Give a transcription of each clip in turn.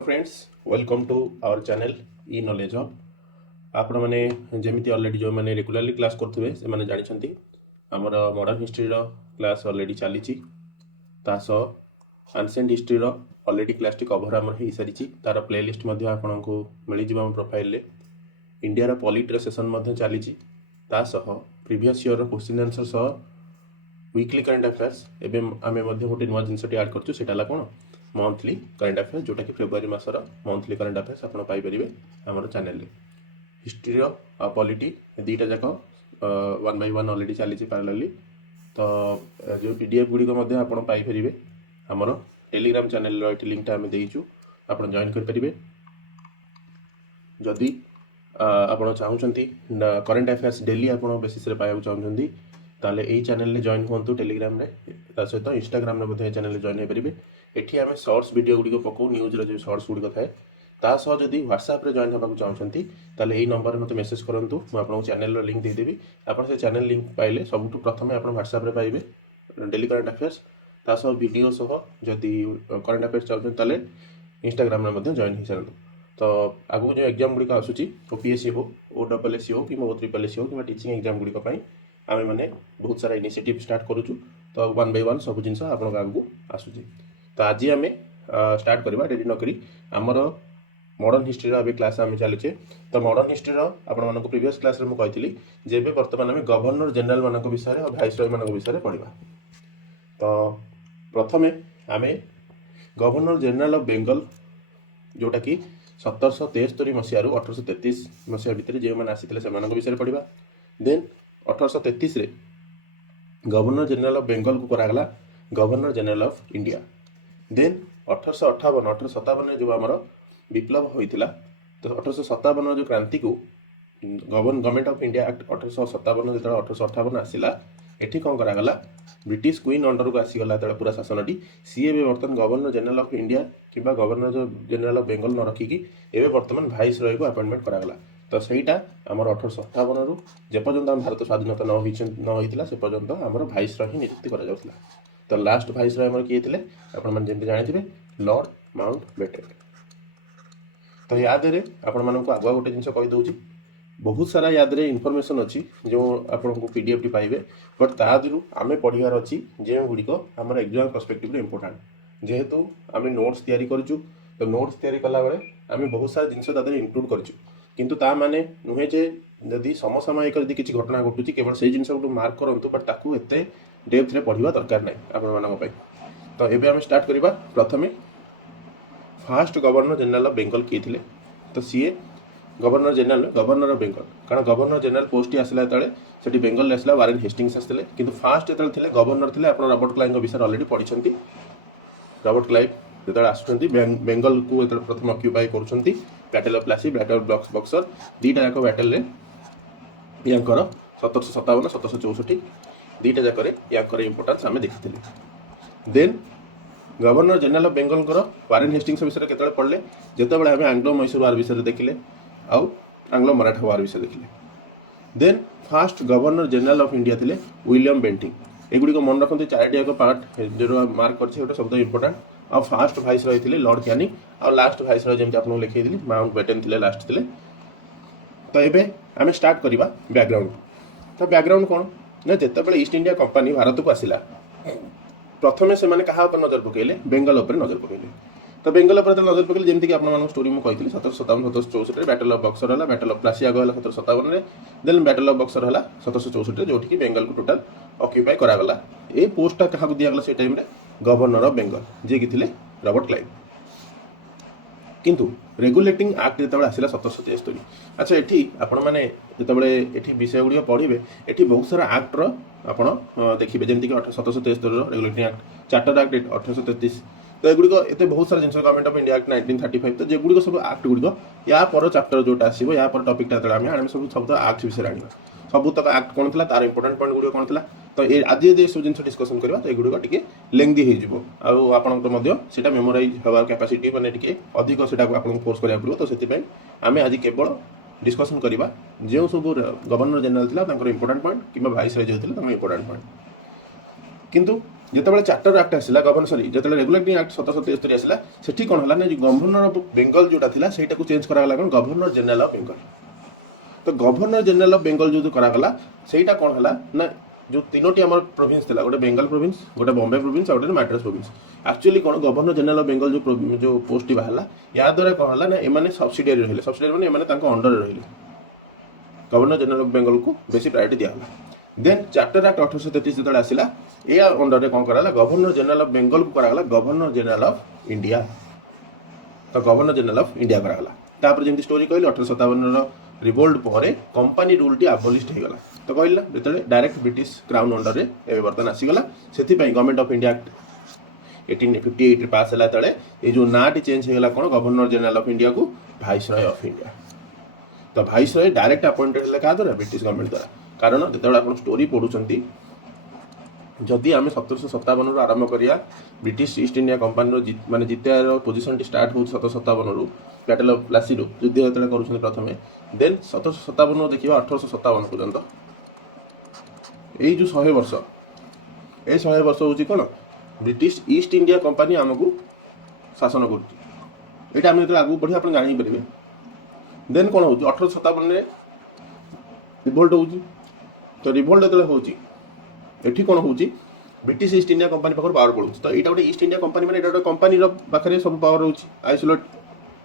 Friends welcome to our channel e knowledge hub आपण मैंने जमी अलरेडी जो मैंने रेगुलरली क्लास करुवे से मैंने जानते आमर मॉडर्न हिस्ट्री क्लास अलरेडी चली ancient history already class T cover आमर हो सारी तार प्लेलिस्ट आपन को मिल जाए प्रोफाइल इंडिया पॉलिटी सेसन चली प्रीवियस ईयर क्वेश्चन आंसर सह वीकली करंट अफेयर्स एवं आम गोटे नुआ जिनस ऐड करा कौन मंथली करंट अफेयर्स जोटा कि फेब्रुआरी मासर मंथली करंट अफेयर्स आप पाइपर आम चैनल हिस्ट्री पॉलिटी दीटा जाक वन बाय वन अलरेडी चली पैरेलली तो जो पीडीएफ गुड़िक आपरे आमर टेलीग्राम चैनल लिंकटा आम देचु आप जॉइन करेंगे जदि आपड़ चाहते करंट अफेयर्स डेली आप बेसीस पाइबा चाहते ताले यही चैनल जॉइन हूँ टेलीग्राम सहित इंस्टाग्राम चैनल जॉइन हो पारे एठी आम शॉर्ट्स वीडियो गुड़िक पकाऊ न्यूज जो शॉर्ट्स गुड़िक थाए तासह जदि व्हाट्सएप रे जॉइन होगा चाहते ताले यही नंबर मत मेसेज करूँ मुझे चैनल लिंक देदेवी आप चैनल लिंक पाइले सबुठ प्रथम आप व्हाट्सएप रे पाइबे डेली करंट अफेयर्स तासह वीडियो सह जदि करंट अफेयर्स चाहते ताले इंस्टाग्राम रे जॉइन हो सारूँ तो आगू जो एग्जाम गुड़िक आसूँ ओपीएससी हो ओडब्ल्यूएससी हो कि OSSC हो कि टीचिंग एग्जाम गुड़िक आम मैंने बहुत सारा इनिशिएटिव स्टार्ट करूँ तो वन बाय वन सब जिन आप आगू आसूँ तो आज आम स्टार्ट करवा डेरी नक आमर मॉडर्न हिस्ट्री अभी क्लास आम चलुचे तो मॉडर्न हिस्ट्री आपको प्रीवियस क्लास में कही जे बर्तमान आम गवर्नर जनरल मान विषय और भाइसरय मान विषय पढ़ा तो प्रथम आम गवर्नर जनरल ऑफ बेंगल जोटा कि 1773 मसीह 1833 मसीहा भितर जो मैंने आसी से विषय पढ़ा देन 1833 रे गवर्नर जनरल ऑफ बेंगल को करागला governor general of India then 1857 जो आमर विप्लव होता तो 1857 जो क्रांति को गवर्नमेंट ऑफ इंडिया एक्ट 1857 जो 1858 आसला एठी कौन करागला ब्रिटिश क्वीन अंडर को आसीगला पूरा शासन टी सी ए बर्तमान गवर्नर जनरल ऑफ इंडिया कि गवर्नर जो जनरल ऑफ बेंगल न रखिकी एवं बर्तमान भाइसरय को अपॉइंटमेंट करागला तो सहीटा आमर 1858 रु जेपर्यंत आम भारत स्वाधीनता न होता से पर्यंत आमर भाइसरय ही नियुक्ति करा जाउथला तो लास्ट भाइसरय आमर किए थे आपन जानते लॉर्ड माउंट बेटन तो याद आपण मानक आगुआ गोटे जिन कही दूसरी बहुत सारा याद इनफॉरमेशन अच्छी जो आपको पीडीएफ टी पाइबे बट तादू आम पढ़ार अच्छी जो गुड़िक आम एग्जाम पर्सपेक्टिव इंपोर्टाट जेहेतु आम नोट्स तैयारी करूँ तो नोट्स तैयारी कला बेले आम बहुत सारा जिन तादर इनक्लूड करूँ किंतु ता माने नुहे जे जदि समसामयिक यदि किसी घटना घटुची केवल से जिन मार्क करूँ बट ताकू एते डेप्थ रे पढ़ा दरकार ना आपण तो एबे आम स्टार्ट करवा प्रथमे fast governor general of Bengal किए थे तो सीए गवर्नर ऑफ बेंगल कारण गवर्नर जनरल पोस्ट आसला से बेंगल आसला वारेन हेस्टिंग्स आसते किंतु फास्ट जो गवर्नर थे आप रॉबर्ट क्लाइव विषय अलरेडी पढ़ी रॉबर्ट क्लाइव जो आसुँच बेंगल को प्रथम ऑक्यूपाई कर battle of Plassey battle of Buxar दीटा जाक बैटल या 1757 1764 दीटा जाक इंपोर्टेंस आम देखी then governor general of Bengal Warren Hastings विषय के पढ़ले जिते आम आंग्लो मैसूर वार विषय देखिले आउ आंग्लो मराठा वार विषय देखिले then first governor general of India थे विलियम बेंटिंग एगुड़ी मन रखते चारिटी पार्ट जो मार्क कर शब्द इंपोर्टाट आ फास्ट भाइस रही लॉर्ड कैनिंग और लास्ट भाइस जमी आपको लिखी माउंट बेटन थे लास्ट थे तो ये आम स्टार्ट करवा बैकग्राउंड तो बैकग्राउंड कौन ना जिते ईस्ट इंडिया कंपनी भारत को आसला प्रथमे से क्या नजर पकड़े बेंगल नजर पकड़े तो बेंगल नजर पकड़े जमीक आप स्टोरी मुझे कही 1757 1764 बैटल ऑफ बक्सर है बैटल ऑफ प्लासी आग 1757 देन बैटल ऑफ बक्सर है 1764 जो कि बेंगल को टोटाल ऑक्यूपाई करागला ये पोस्टा क्या दिगला से टाइम गवर्नर ऑफ बेंगल जी कि थे रॉबर्ट क्लाइव किंतु रेगुलेटिंग एक्ट जो आसला 1773 अच्छा ये आपण मैंने जो विषय गुड़िक पढ़े ये बहुत सारा एक्टर आप देखिए जमीक 1773 रेगुलेटिंग एक्ट चार्टर एक्ट 1833 तो एगुड़िक एत बहुत सारा जिन गवर्नमेंट ऑफ इंडिया एक्ट 1935 तो जेगुड़िक सब एक्ट गुड़िक या पर चैप्टर जोटा आसो या पर टॉपिकटा आम सब शब्द एक्ट विषय आने सब तक एक्ट कौन था तार इंपोर्टेंट पॉइंट गुड़िक कौन था तो आज यदि सब जिन डिस्कसन करवा तो एगुड़िक टी लेंदी होटा मेमोराइज हवार कैपेसिटी मैंने अधिक से फोर्स करा पड़ो तो से आम आज केवल डिस्कसन करवा जो सब गवर्नर जनरल था इंपोर्टेंट पॉइंट कि भाइस रही इंपोर्टेंट पॉइंट किंतु ଯେତେବେଳେ ଚାର୍ଟର ଆକ୍ଟ ଆସିଲା ଯେତେବେଳେ ରେଗୁଲେଟିଂ ଆକ୍ଟ 1773 ଆସିଲା ସେଠି କ'ଣ ହେଲା ନା ଗଭର୍ଣ୍ଣର ଅଫ୍ ବେଙ୍ଗଲ ଯୋଉଟା ଥିଲା ସେଇଟାକୁ ଚେଞ୍ଜ କରାଗଲା କ'ଣ ଗଭର୍ଣ୍ଣର ଜେନେରାଲ ଅଫ୍ ବେଙ୍ଗଲ। ତ ଗଭର୍ଣ୍ଣର ଜେନେରାଲ ଅଫ୍ ବେଙ୍ଗଲ ଯୋଉ କରାଗଲା ସେଇଟା କ'ଣ ହେଲା ନା जो 3टी आम प्रोविंस था गोटे बेंगल प्रोविंस गोटे बॉम्बे प्रोविंस और गोटे मैड्रास प्रोविंस एक्चुअली कौन गवर्नर जनरल ऑफ बेंगल जो पोस्ट बाहर या द्वारा कौन है ना एम सब्सिडियरी रही सब्सिडियरी मैंने अंडर रही गवर्नर जनरल ऑफ बेंगल को बेसी प्रायोरिटी दिया देन चार्टर एक्ट 1833 जो आसला या अंडर कौन कराला गवर्नर जनरल ऑफ बेंगल को कराला गवर्नर जनरल ऑफ इंडिया। तो गवर्नर जनरल ऑफ इंडिया कराला तापर जमी स्टोरी कहली 1857 रिवोल्ट पर कंपनी रूल टी आबोलिस्ट हो गला। तो कहला जो डायरेक्ट ब्रिटिश क्राउन अंडर में बर्तमान आसीगला से गवर्नमेंट ऑफ इंडिया एक्ट 1858 पास है तले ये जो ना टी चेंज होगा कौन गवर्नर जनरल ऑफ इंडिया को वाइसरॉय ऑफ इंडिया। तो वाइसरॉय डायरेक्ट अपॉइंटेड है क्या द्वारा ब्रिटिश गवर्नमेंट द्वारा कारण जो आप स्टोरी पढ़ुंट जदि आम 1757 आरंभ करिया ब्रिटिश ईस्ट इंडिया कंपानी माने जितियार पोजिशन टी स्टार्ट हो 1757 रु बैटल ऑफ प्लासी युद्ध जो कर प्रथम देन 1757 देखिए 1857 पर्यंत यही जो 100 वर्ष ये 100 वर्ष हूँ कौन ब्रिटिश ईस्ट इंडिया कंपानी आमको शासन कर आगू बढ़ी आप जानीपर देन कौन हो 1857 रिवोल्ट हो तो रिवोल्ट जो हो एठी कौन हो ब्रिटिश ईस्ट इंडिया कंपानी पाखर पावर पड़ो तो यहाँ गोटे ईस्ट इंडिया कंपानी मैंने गोटे कंपानी पाखे सब पावर रोच आइसोलेट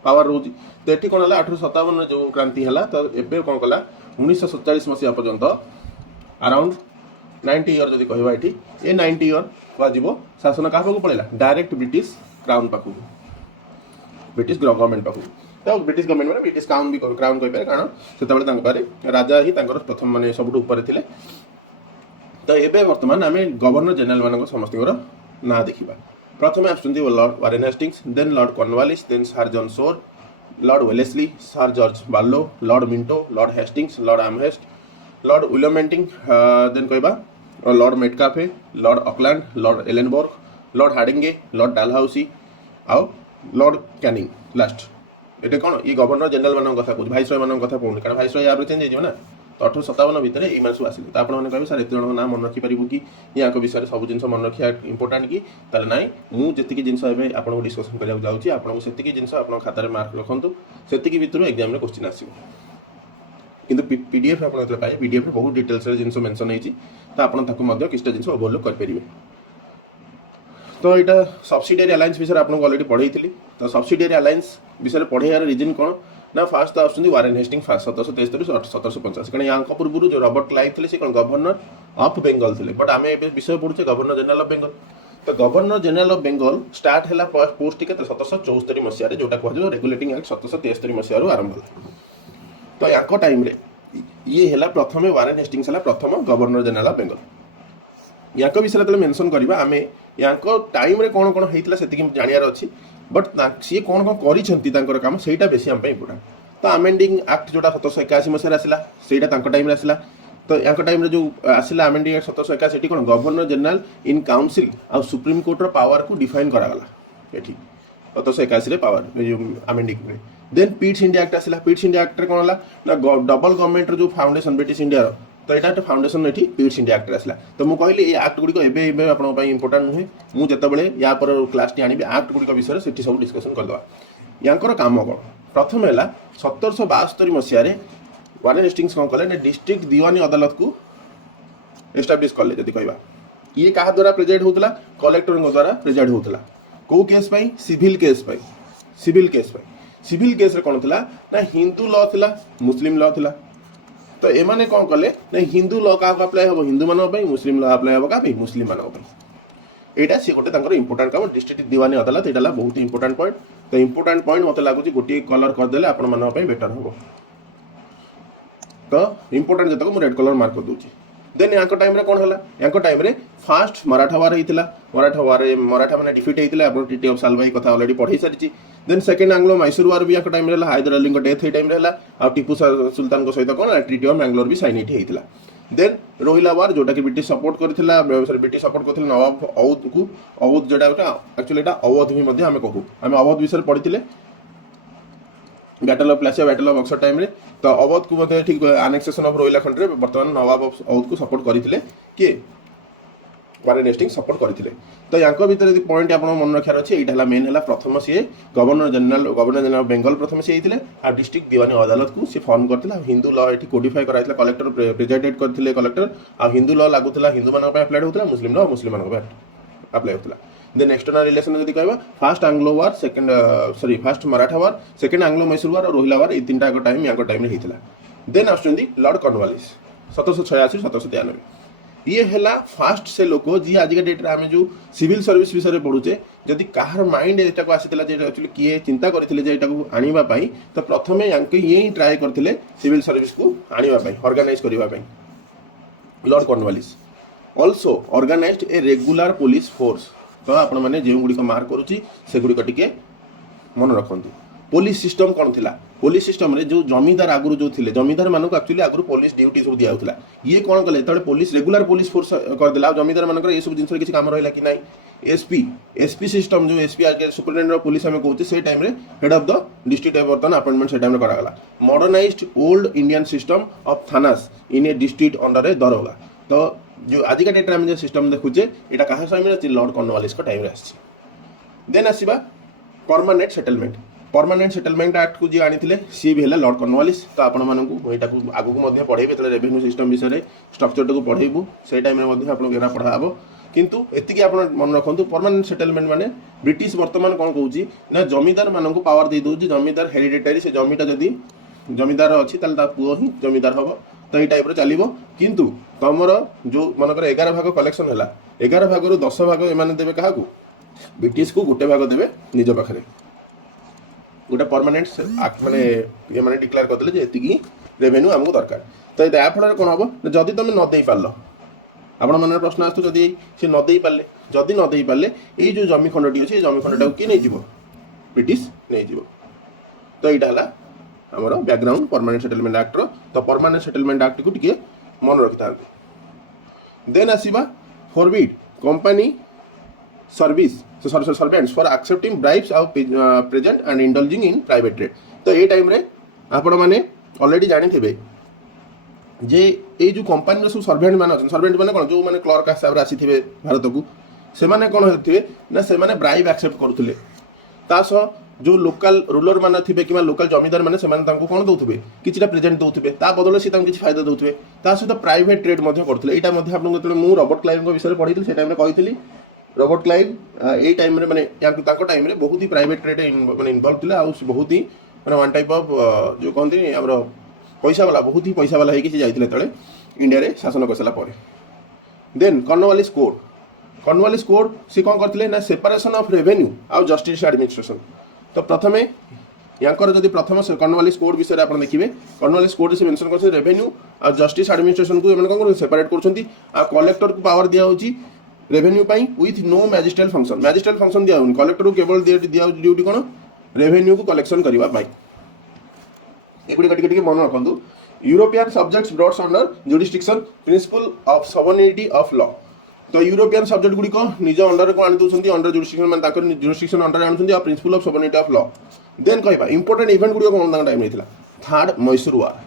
पावर रोच तो ये कौन है 1857 जो क्रांति है तो एवं कौन कला 1947 मसीहा पर्यंत अराउंड 90 इयर जब कह ये 90 इयर कह शासन क्या पाक पड़ेगा डायरेक्ट ब्रिटिश क्राउन पाक ब्रिटिश गवर्नमेंट पाक तो ब्रिटिश गवर्नमेंट मैंने ब्रिटिश क्राउन भी क्राउन कहींपारे कारण से राजा ही प्रथम माने सब ऊपर थे। तो ये बर्तमान आम गवर्नर जनरल मान समस्त ना देखा प्रथम आसुँच Lord Warren Hastings then Lord Cornwallis then Sir John Shore Lord Wellesley Sir George Barlow Lord Minto Lord Hastings Lord Amherst Lord William then कहबा Lord Metcalfe Lord Auckland Lord Ellenborough Lord Hardinge Lord Dalhousie आउ Lord Canning last ये कौन ये governor general मान कथा कहूँ भाइसरॉय मान कथा कहूँ कारण भाइसरॉय या चेंज हो ना तो 1857 भितर ये सब आसिले तो आपने कहे सर एत जन ना मन रखिपारू कि या विषय सब जिन मन रखा इंपोर्टाट कि ना मुझे जिन आपको डिस्कसन करने जाऊँगी आपको से जिन आप खातार मार्क रखु से भितर एग्जाम क्वेश्चन आसो कि पीडीएफ आप पाए पीडीएफ बहुत डिटेल्स जिन मेंशन होती आपको किसी जिन ओवरलुक करेंगे। तो यहाँ सब्सिडियरी अलायंस विषय आपको ऑलरेडी पढ़ाई तो सब्सिडियरी अलायंस विषय पढ़ाइबार रीजन कौन ना फास्ट तो आसुँच वारेन हेस्टिंग फास्ट 1773 1750 कारण यहाँ पूर्व जो रॉबर्ट क्लाइव थे से गवर्नर ऑफ बेंगल थे बट आम विषय पढ़ुचे गवर्नर जनरल ऑफ बेंगल। तो governor general of Bengal start है पोस्ट टिके 1774 मसीह जोटा कह रेगुलेटिंग एक्ट 1773 मसीह आरंभ तो यहाँ टाइम ये है प्रथम वारेन हेस्टिंग्स है प्रथम गवर्नर जनरल ऑफ बेंगल। यहाँ विषय जो मेंशन करवा आम यहाँ टाइम कौन कौन होता से जानवर अच्छी बट सी कौन कौन कर काम से बेसी आम इम्पोर्टाट। तो आमेंडिंग एक्ट जोटा 1781 मसीह आसला से टाइम आसला तो यहाँ टाइम जो आसला आमेंडिंग एक्ट 1781 कौन गवर्नर जनरल इन काउंसिल आ सुप्रीम कोर्टर पावर को डिफाइन करागला ये 1781 पावर आमेंडिंग में। देन पीट्स इंडिया एक्ट आसला पीट्स इंडिया एक्ट कौन है ना डबल गवर्नमेंट जो फाउंडेशन ब्रिटिश इंडिया तो यहाँ गोटे फाउंडेशन ये पीट्स इंडिया एक्ट आसला। तो मुझे कहली ये एक्ट गुड़िक एवं आप इंपोर्टाट नुहे मुझे या पर क्लास टी आनी एक्ट गुड़िक विषय से सब डिस्कसन करदे। यहाँ काम कौन प्रथम है 1772 मसीह वारेन हेस्टिंग्स कौन कले डिस्ट्रिक्ट दीवानी अदालत को एस्टाब्लीश कले जब कह ये क्या द्वारा प्रेजाइड होता कलेक्टर द्वारा प्रेजाइड होता कौ case civil case civil case कौन थी ना हिंदू लॉ थी मुस्लिम लॉ थी। तो एमाने कौन कले ना हिंदू लॉ क्या अप्लाई हम हिंदू मानी मुस्लिम लॉ अप्लाई हम क्या मुस्लिम मानी यहाँ सी गोटे इंपोर्टाट काम डिस्ट्रिक्ट दीवानी अदालत यहाँ बहुत इंपोर्टाट पॉइंट। तो इंपोर्टाट पॉइंट मत लगुच गोटे कलर करदे आपण मान बेटर हम तो इंपोर्टाट जतक मुझे रेड कलर मार्क कर दूसरी। देन यहाँ टाइम कौन है यहाँ टाइम फास्ट मराठा वार होता मराठा मैंने डिफिट होता है ट्रिटी ऑफ सालवाई कथा ऑलरेडी पढ़ाई सारी। देन सेकेंड आंग्लो मैसूर वार भी यहाँ टाइम हैदर अली डेथ ये टाइम आ टीपू सुल्तान सहित कौन ट्रिटी ऑफ मैंगलोर भी साइन ये होता। देन रोहिला वार जोटा कि ब्रिटिश सपोर्ट करथिला ब्रिटिश सपोर्ट करथिला नवाब अवध को अवध जोटा एक्चुअली अवध भी आम कहू आम अवध विषय पढ़ी battle of Plassey battle of Buxar time तो अवध को ठीक आनेक्सेशन ऑफ रोहिला खंड में बर्तमान नवाब अवध को सपोर्ट करते किए वारेन हेस्टिंग सपोर्ट करथिले। तो यांको भीतर यदि पॉइंट आपण मन रखार अछि एटा हला मेन हला प्रथम सी गवर्नर जनरल ऑफ बेंगल प्रथम सी हेतिले आ डिस्ट्रिक्ट दीवानी अदालत को सी फॉर्म करथिला। हिंदू लॉ एठी कोडिफाई कराइथिला कलेक्टर प्रेसिडेंट करथिले कलेक्टर आ हिंदू लॉ लागुथिला हिंदू मानक पे अप्लाइड होथिला मुस्लिम लॉ मुस्लिम मानक पे अप्लाई होथिला। देन एक्सटर्नल रिलेशन जदि कहबा फर्स्ट एंग्लो वार सेकंड फर्स्ट मराठा वार सेकंड एंग्लो मैसूर वार और रोहिला वार ए तीनटा को टाइम याको टाइम रे हेतिला। देन आछुंदी लॉर्ड कॉर्नवालिस 1786 1793 ये है फास्ट से लोक जी आज डेट रे आमे जो सिविल सर्विस विषय पढ़ुचे जदि कहार माइंड एटा को आसीतिला जे एक्चुअली किए चिंता करथिले जे एटा को आनिबा पई तो प्रथमे यांके ये ट्राई करथिले सिविल सर्विस को आनिबा पई ऑर्गेनाइज करिबा पई। Lord Cornwallis also organised a regular police force. तो आपण माने जे गुडी को मार्क करूची से गुडी को टिके मन रखंतु। पुलिस सिस्टम कौन थिला पुलिस सिस्टम रे जो जमीदार आगुरु जो थिले जमीदार मानक एक्चुअली आगुरु पुलिस ड्यूटी सब दिया होतला ये कौन कले तळे पुलिस रेगुलर पुलिस फोर्स कर देला जमीदार मानक ये सब जिंस रे किछि काम रहला कि नाही। एसपी सिस्टम जो एसपी आगे सुपरिटेंडेंट ऑफ पुलिस हमें कहउचे से टाइम रे हेड ऑफ द डिस्ट्रिक्ट बर्तन अपॉइंटमेंट से टाइम रे करा गला। Modernized old Indian system of thanas in a district under a daroga. तो जो आज का डेट रे हम जो सिस्टम देखुचे एटा काहे टाइम रे लॉर्ड कॉर्नवालिस का टाइम रे आछि। देन आसीबा परमानेंट सेटलमेंट एक्ट को जी आनी सी भी है लॉर्ड कॉर्नवालिस। तो आपण मानकु एटा को आगु को मध्य पढेबे तले रेवेन्यू सिस्टम विषय रे स्ट्रक्चर को पढेबु से टाइम रे मध्य आपण गेरा पढाबो। किंतु एतिकी आपण मन रखंतु परमानेंट सेटलमेंट माने ब्रिटिश वर्तमान कोन कहउची ना जमीदार मानकु पावर दे दोजी जमीदार हेरिडिटरी से जमीटा जदी जमीदार अछि तले ता पुओ ही जमीदार हबो। तो ये टाइप रे चलिबो किंतु तमरो जो मनकर 11 भाग कलेक्शन हैला 11 भाग रु 10 भाग एमाने देबे काहाकू ब्रिटिश को गोटे भाग देबे निज पाखरे गोटे परमानेंट माने ये माने डिक्लेयर करदेले जे एतिकी रेवेन्यू हमको दरकार। तो या फल कौन हम जदि तुम न दे पार आपण मन प्रश्न आसु जदि से न दे पारे जदि न दे पारे ये जो जमी खंडटी अच्छे जमी खंडटा किए नहीं जीव ब्रिटिश नहीं जीव। तो यहाँ है आमर बैकग्राउंड परमानेंट सेटलमेंट एक्ट तो परमानेंट सेटलमेंट एक्ट को टिके मन रखि था। देन आसीबा forbid company service servants for accepting bribes आउ present and indulging in private trade. तो ये टाइम रे आपण माने ऑलरेडी जानि थिबे जे ए जो कंपनी रो सब सर्वेंट माने अछन सर्वेंट माने कोन जो माने क्लर्क हिसाब रे आसी थिबे भारत को से माने कोन होथिबे ना से माने ब्राइब एक्सेप्ट करथुले तास जो लोकल रूलर माने थिबे किमा लोकल जमीदार माने से माने तांको कोन दोथुबे किछिटा प्रेजेंट दोथुबे ता बदले से तांको किछि फायदा दोथुबे ता सहित प्राइवेट ट्रेड मध्ये करथुले। एटा मध्ये आपन जतले मु रॉबर्ट क्लाइव को विषय पढिथिल से टाइम रे कहिथिली रॉबर्ट क्लाइव ए टाइम रे माने तांको टाइम रे बहुत ही प्राइवेट ट्रेड माने इन्वॉल्व थिला आ बहुत ही माने वन टाइप ऑफ जो कहंती हमरो पैसा वाला बहुत ही पैसा वाला होगी जाइए तले इंडिया रे शासन करसाला परे। देन कॉर्नवालिस कोड से कौन करथिले ना सेपरेशन ऑफ रेवेन्यू आउ जस्टिस एडमिनिस्ट्रेशन। तो प्रथमे यांकर जदि प्रथम कॉर्नवालिस कोड विषय आपण देखिबे कॉर्नवालिस कोड से मेंशन करछे रेवेन्यू आ जस्टिस एडमिनिस्ट्रेशन को एमन कोन सेपरेट करछंती आ कलेक्टर को पावर दिया होची रेवेन्यू पाई विथ नो मैजिस्ट्रियल फंक्शन दिया होनी कलेक्टर को केवल दिया ड्यूटी कोन रेवेन्यू को कलेक्शन करबा पाई। एगुडी कटी मन रखंतु European subjects brought under jurisdiction principle of sovereignty of law. तो यूरोपियन सब्जेक्ट गुडी को निज अंडर को आनि दोछंती अंडर जुरिस्डिक्शन माने ताकर जुरिस्डिक्शन अंडर आनुछंती आ principle of sovereignty of law. Then कहबा इंपोर्टेंट इवेंट गुडी को कोन टाइम हेतिला थर्ड मैसूर वार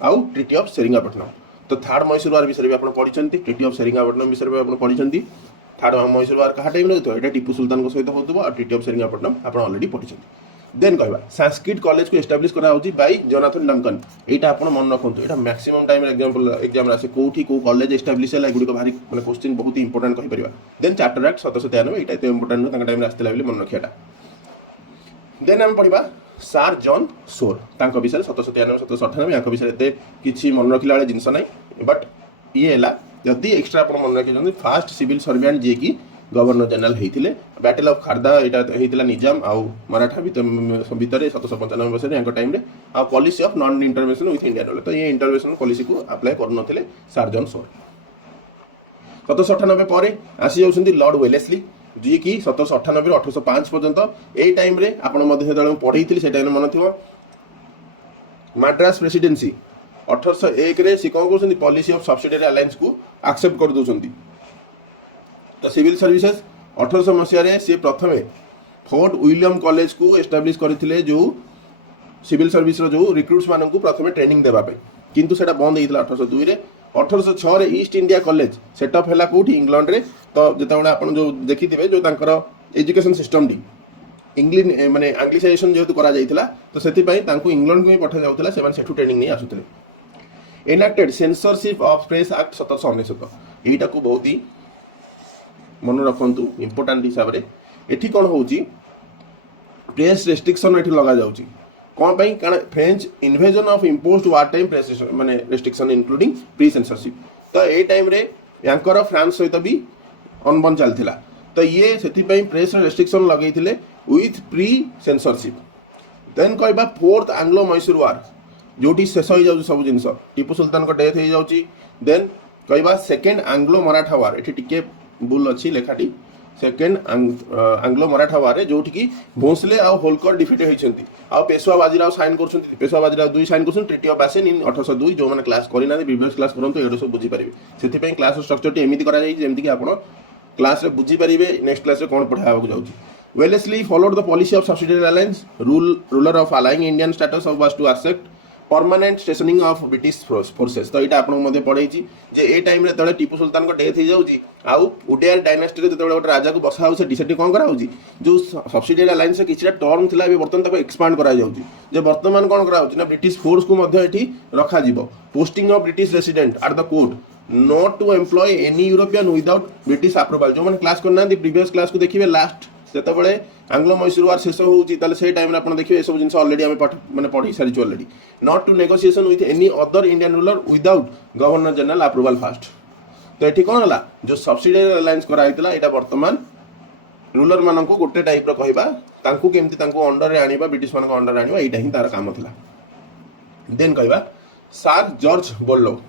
आउ ट्रीटी ऑफ सेरिंगापट्टनम। तो थर्ड मैसूर वार विषय भी आपण पढिछंती ट्रीटी ऑफ सेरिंगापट्टनम विषय भी आपण पढिछंती। थर्ड मैसूर वार कहा टाइम रहतो एटा टीपू सुल्तान को सहित होतबो आ ट्रीटी ऑफ सेरिंगापट्टनम आपण ऑलरेडी पढिछंती। देन कहबा संस्कृत कॉलेज को एस्टैब्लिश करा होची बाय जोनाथन डंकन। एटा आपण मन रखंतु एटा मैक्सिमम टाइम एग्जाम रासे कोठी को कॉलेज एस्टैब्लिश हैला गुडी को भारी माने क्वेश्चन बहुत ही इंपोर्टेंट कहि परिबा। देन चार्टर एक्ट 1793 एटा एते इंपोर्टेंट तांका टाइम रास्ते लाबिले मन रखियाटा। देन हम पढिबा सर जॉन सोर तांका विषय 1793 1798 याका विषय एते किछि मन रखिला वाले जिंस नै बट ये हैला जदी एक्स्ट्रा आपण मन रखिजंदी फास्ट सिविल सर्वेंट जे की गवर्नर जनरल हेतिले बैटल ऑफ खारदा एटा हेतिला निजाम आउ मराठा भीतर 1795 वर्ष रे टाइम रे आ policy of non intervention with India डॉलर। तो ये इंटरवेंशन पॉलिसी को अप्लाई करनथिले सर जॉन सोर। 1798 पर आसी जाउछंती लॉर्ड वेलेस्ली जी की 1798 1805 पर्यंत ए टाइम रे आपण मध्ये दळ पढैथिली से टाइम मन थिवो मद्रास प्रेसिडेंसी 1801 रे सी कोन करछंती पॉलिसी ऑफ सब्सिडियरी अलायंस को एक्सेप्ट कर दोछंती। तो सिविल सर्विसेज 1800 मसीह से प्रथमे फोर्ट विलियम कॉलेज को एस्टाब्लिश करथिले जो सिविल सर्विस रो जो रिक्रूट्स मानन को प्रथमे ट्रेनिंग देबा पे किंतु सेटा बंद हेतिला 1802 रे 1806 रे ईस्ट इंडिया कॉलेज सेटअप है कौटी इंग्लैंड रे। तो जिते आप जो देखी जो एजुकेशन सिस्टम टी इंग्लिश माने आंग्लिसाइजेशन जेहेतु करा जाइथिला तो सेति पई तांकू इंग्लैंड को ही पठा जाउथिला सेमान सेठू ट्रेनिंग नहीं आसुथिले। Enacted censorship of press act 1799 एटा को बहुत ही मन रखंतु इंपोर्टेंट हिसाब रे। एठी कोन होउची प्रेस रेस्ट्रिक्शन एठी लगा जाउची कोन पई कारण French invasion of imposed war time press माने रेस्ट्रिक्शन इंक्लूडिंग प्री सेंसरशिप। तो ए टाइम रे यांकर फ्रांस सहित भी अनबन चलथिला तो ये सेति पई प्रेस रेस्ट्रिक्शन लगैथिले विथ प्री सेंसरशिप। देन कहबा फोर्थ आंग्लो मैसूर वार जोटी शेष हो जाउची सब जिंस टीपू सुल्तान को डेथ हो जाउची। देन कहबा सेकंड आंग्लो मराठा वार एठी टिके बुल अछि लेखाटी सेकंड आंग्लो मराठा वार जोटी की भोंसले आ होलकर डिफीट होइछंती आ पेशवा बाजीराव साइन करछंती पेशवा बाजीराव दुई साइन करछन ट्रिटी ऑफ बासेन इन 1802 जो माने क्लास करिना प्रीवियस क्लास करंतो एडो सब बुझी परिबे सेति पई क्लास स्ट्रक्चर टी एमिति करा जाई जेमति कि आपण क्लास रे बुझी परिबे नेक्स्ट क्लास रे कोन पढावा को जाउची। Wellesley followed the policy of subsidiary alliance. Ruler of allying Indian status was to accept permanent stationing of British forces. तो यहाँ आपको मध्य पढ़े जे ए टाइम रे तले टीपू सुल्तान को डेथ हो जाउची आउ उडयार डायनेस्टी रे जतबे गोटे राजा को बसा होउछ सेठी कोन करा होउची जो सब्सिडियरी अलायंस किछटा टर्म थिला बे वर्तमान ताको एक्सपांड करा जाउची जे वर्तमान कोन करा होउची ना ब्रिटिश फोर्स को मध्य एठी रखा जीवो। Posting of British resident at the court not to employ any European without British approval. जो माने क्लास करना प्रीवियस क्लास को देखिबे लास्ट सेतबेले आंग्लो मैसूर वार शेष होउची ताले से टाइम रे आपण देखिबे सब जिंस ऑलरेडी हमें माने पढी सारी already. Not to negotiation with any other Indian ruler without governor general approval first. तो एठी कोन हला जो सब्सिडियरी अलायंस करा हितला एटा वर्तमान रूलर माननको गोटे टाइप रो कहबा तांकू केमती तांकू अंडर रे आनिबा ब्रिटिश माननको अंडर रे आनिबा एटा ही तार काम थिला। देन कहबा sir George Borlaug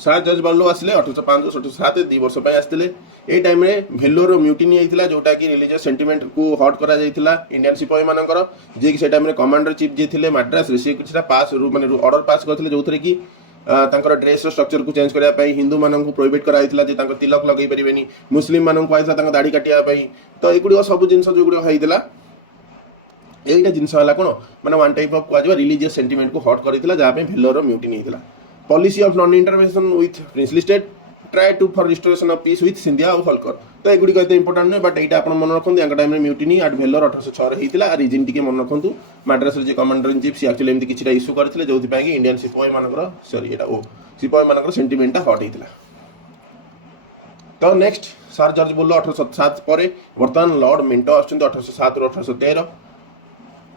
sir George Borlaug आसिले 1805 1807 2 वर्ष पय आस्तिले। ए टाइम रे भेलोर म्यूटिनी आइतिला जोटा कि रिलीजियस सेंटिमेंट को हट करा जाइतिला इंडियन सिपाही मानकर जे कि से टाइम रे कमांडर चीफ जे थिले मद्रास रे से किछटा पास माने ऑर्डर पास करथिले जोथरे कि तांकर ड्रेस स्ट्रक्चर को चेंज करिया पई हिंदू मानन को प्रोहिबिट करा आइतिला जे तांकर तिलक लगै परिबेनी मुस्लिम मानन को आइतिला तांकर दाढ़ी काटिया पई। तो एकुडी सब जिंस जो गुडी होइतिला एटा जिंस हला कोन माने one type of quasi religious sentiment को हट करितिला जा पे भेलोर म्यूटिनी आइतिला। Policy of non intervention with princely state try to for restoration of peace with Scindia और होलकर। तो एगुडी कहते इंपोर्टेंट नहीं बट एटा आपण मन रखंतु यांका टाइम रे म्यूटिनी एट भेलोर 1806 रे हितिला। रीजन टिके मन रखंतु मद्रास रे जे कमांडर इन चीफ सी एक्चुअली एमति किछटा इशू करथिले जोथि पई कि इंडियन सिपाही मानकर सॉरी एटा ओ सिपाही मानकर सेंटिमेंट हट हितिला। तो नेक्स्ट सर जॉर्ज बोलो 1807 परे वर्तमान लॉर्ड मिंटो आछन 1807 रो 1813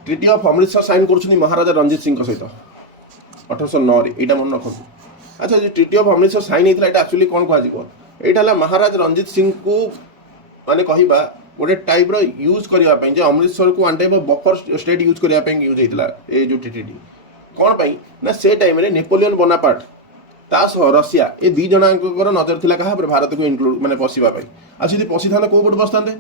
ट्रिटी ऑफ अमृतसर साइन करछनी महाराजा रंजीत सिंह सहित 1809 रे एटा मन रखंतु। अच्छा जो ट्रिटी ऑफ अमृतसर साइन होता है एक्चुअली कौन कह यहाँ महाराज रंजीत सिंह को माने कहवा गोटे टाइप रो यूज करने जो अमृतसर को one type of buffer state use करने यूज होता है जो ट्रिटी कौन पाई ना से टाइम रे नेपोलियन बोनापार्ट ता सह रशिया ए दी जनांकर नजर थिला कहा भारत को इनक्लूड माने पशिबा पई। अच्छा यदि पशि था को पट बसतांते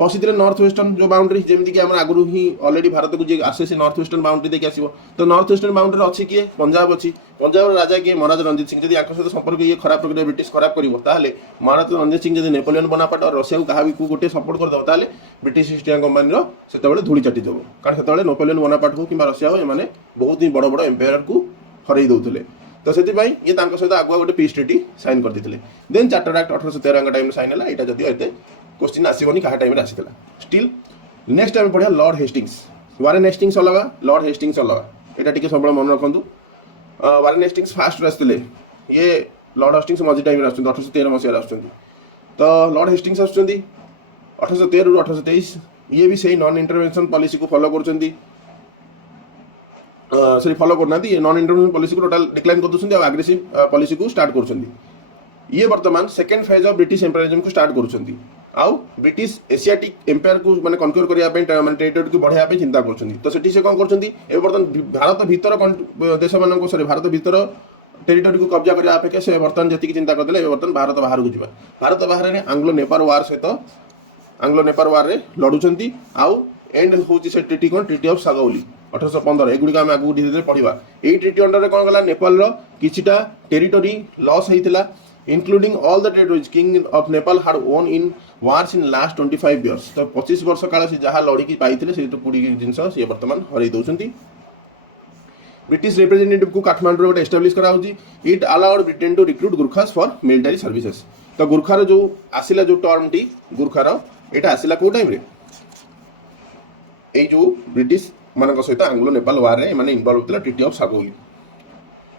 पशिथिले नॉर्थ वेस्टर्न जो बाउंड्री जेमती कि हमर आगुरु ही ऑलरेडी भारत को जे आसे से नॉर्थ वेस्टर्न बाउंड्री देखि आसीबो। तो नॉर्थ वेस्टर्न बाउंड्री अछि किए पंजाब अछि पंजाब राजा के महाराज रंजीत सिंह जदि आक सहित संपर्क ये खराब प्रक्रिया ब्रिटिश खराब करिवो ताले महाराज रंजीत सिंह जदि नेपोलियन बोनापार्ट और रशिया को कहा भी को गोटे सपोर्ट कर दो ताले ब्रिटिश ईस्ट इंडिया कंपनी रो सेतबेले धूली चाटी देबो कारण सेतबेले नेपोलियन बोनापार्ट हो किबा रशिया हो माने बहुत ही बड़ बड़ एम्पायर को हरई दउतले। तो से ये सहित आगुआ गोटे पीस ट्रिटी साइन कर देते। Then charter act 1813 time sign है यहाँ जदि एत क्वेश्चन आसोनी क्या टाइम आसाला स्टिल। नेक्स्ट टाइम पढ़िया लॉर्ड हेस्टिंग्स वारेन हेस्टिंग्स अलग लॉर्ड हेस्टिंग्स अलग यहाँ टी सब मन रखु। वारेन हेस्टिंग्स फास्ट आसते ये लॉर्ड हेस्टिंग्स मझी टाइम 1813 मसीह आस। तो लॉर्ड हेस्टिंग्स आस 1813 रू 1823 ये भी सही नॉन इंटरवेंशन पॉलिसी को फॉलो कर सॉरी फॉलो करना नॉन इंटरवेंशन पॉलिसी को टोटल डिक्लाइन कर दूसरी एग्रेसिव पॉलिसी को स्टार्ट कर ये वर्तमान सेकेंड फेज ऑफ ब्रिटिश एम्पायरिज्म को स्टार्ट कर आउ ब्रिटिश एशियाटिक एम्पायर को माने कन्क्योर करने माने टेरिटरी को बढ़ाया चिंता कर। तो सेठी से कौन कर बर्तमान भारत भीतर देश मान सॉरी भारत भीतर टेरिटरी को कब्जा करने अपेक्षा से बर्तमान जी चिंता करदे बर्तमान भारत बाहर को जावा। भारत बाहर आंग्लो नेपाल वार सहित आंग्लो नेपाल वार लड़ुंट आउ एंड हूँ से ट्रिटी कौन ट्रिटी ऑफ सागौली 1815 एगुड़ी आम आगे धीरे धीरे पढ़ा। यही ट्रिटी अंडर कौन गला नेपाल किछिटा टेरिटरी लॉस होता including all the territories king of Nepal had own in wars in last 25 years. तो 25 वर्ष काल से जहाँ लड़की पाई से 20 जिनस सी बर्तमान हरई दौरान। ब्रिटिश रिप्रेजेंटेटिव को काठमांडू गोटे एस्टाब्लिश कराउची it allowed Britain to recruit Gurkhas for military services तो गुरखार जो आसिला जो टर्म टी गुरखार एटा आसिला को टाइम रे ए जो ब्रिटिश मानक सहित आंग्लो नेपाल वार रे माने इन्वॉल्व होतला ट्रीटी ऑफ सागौली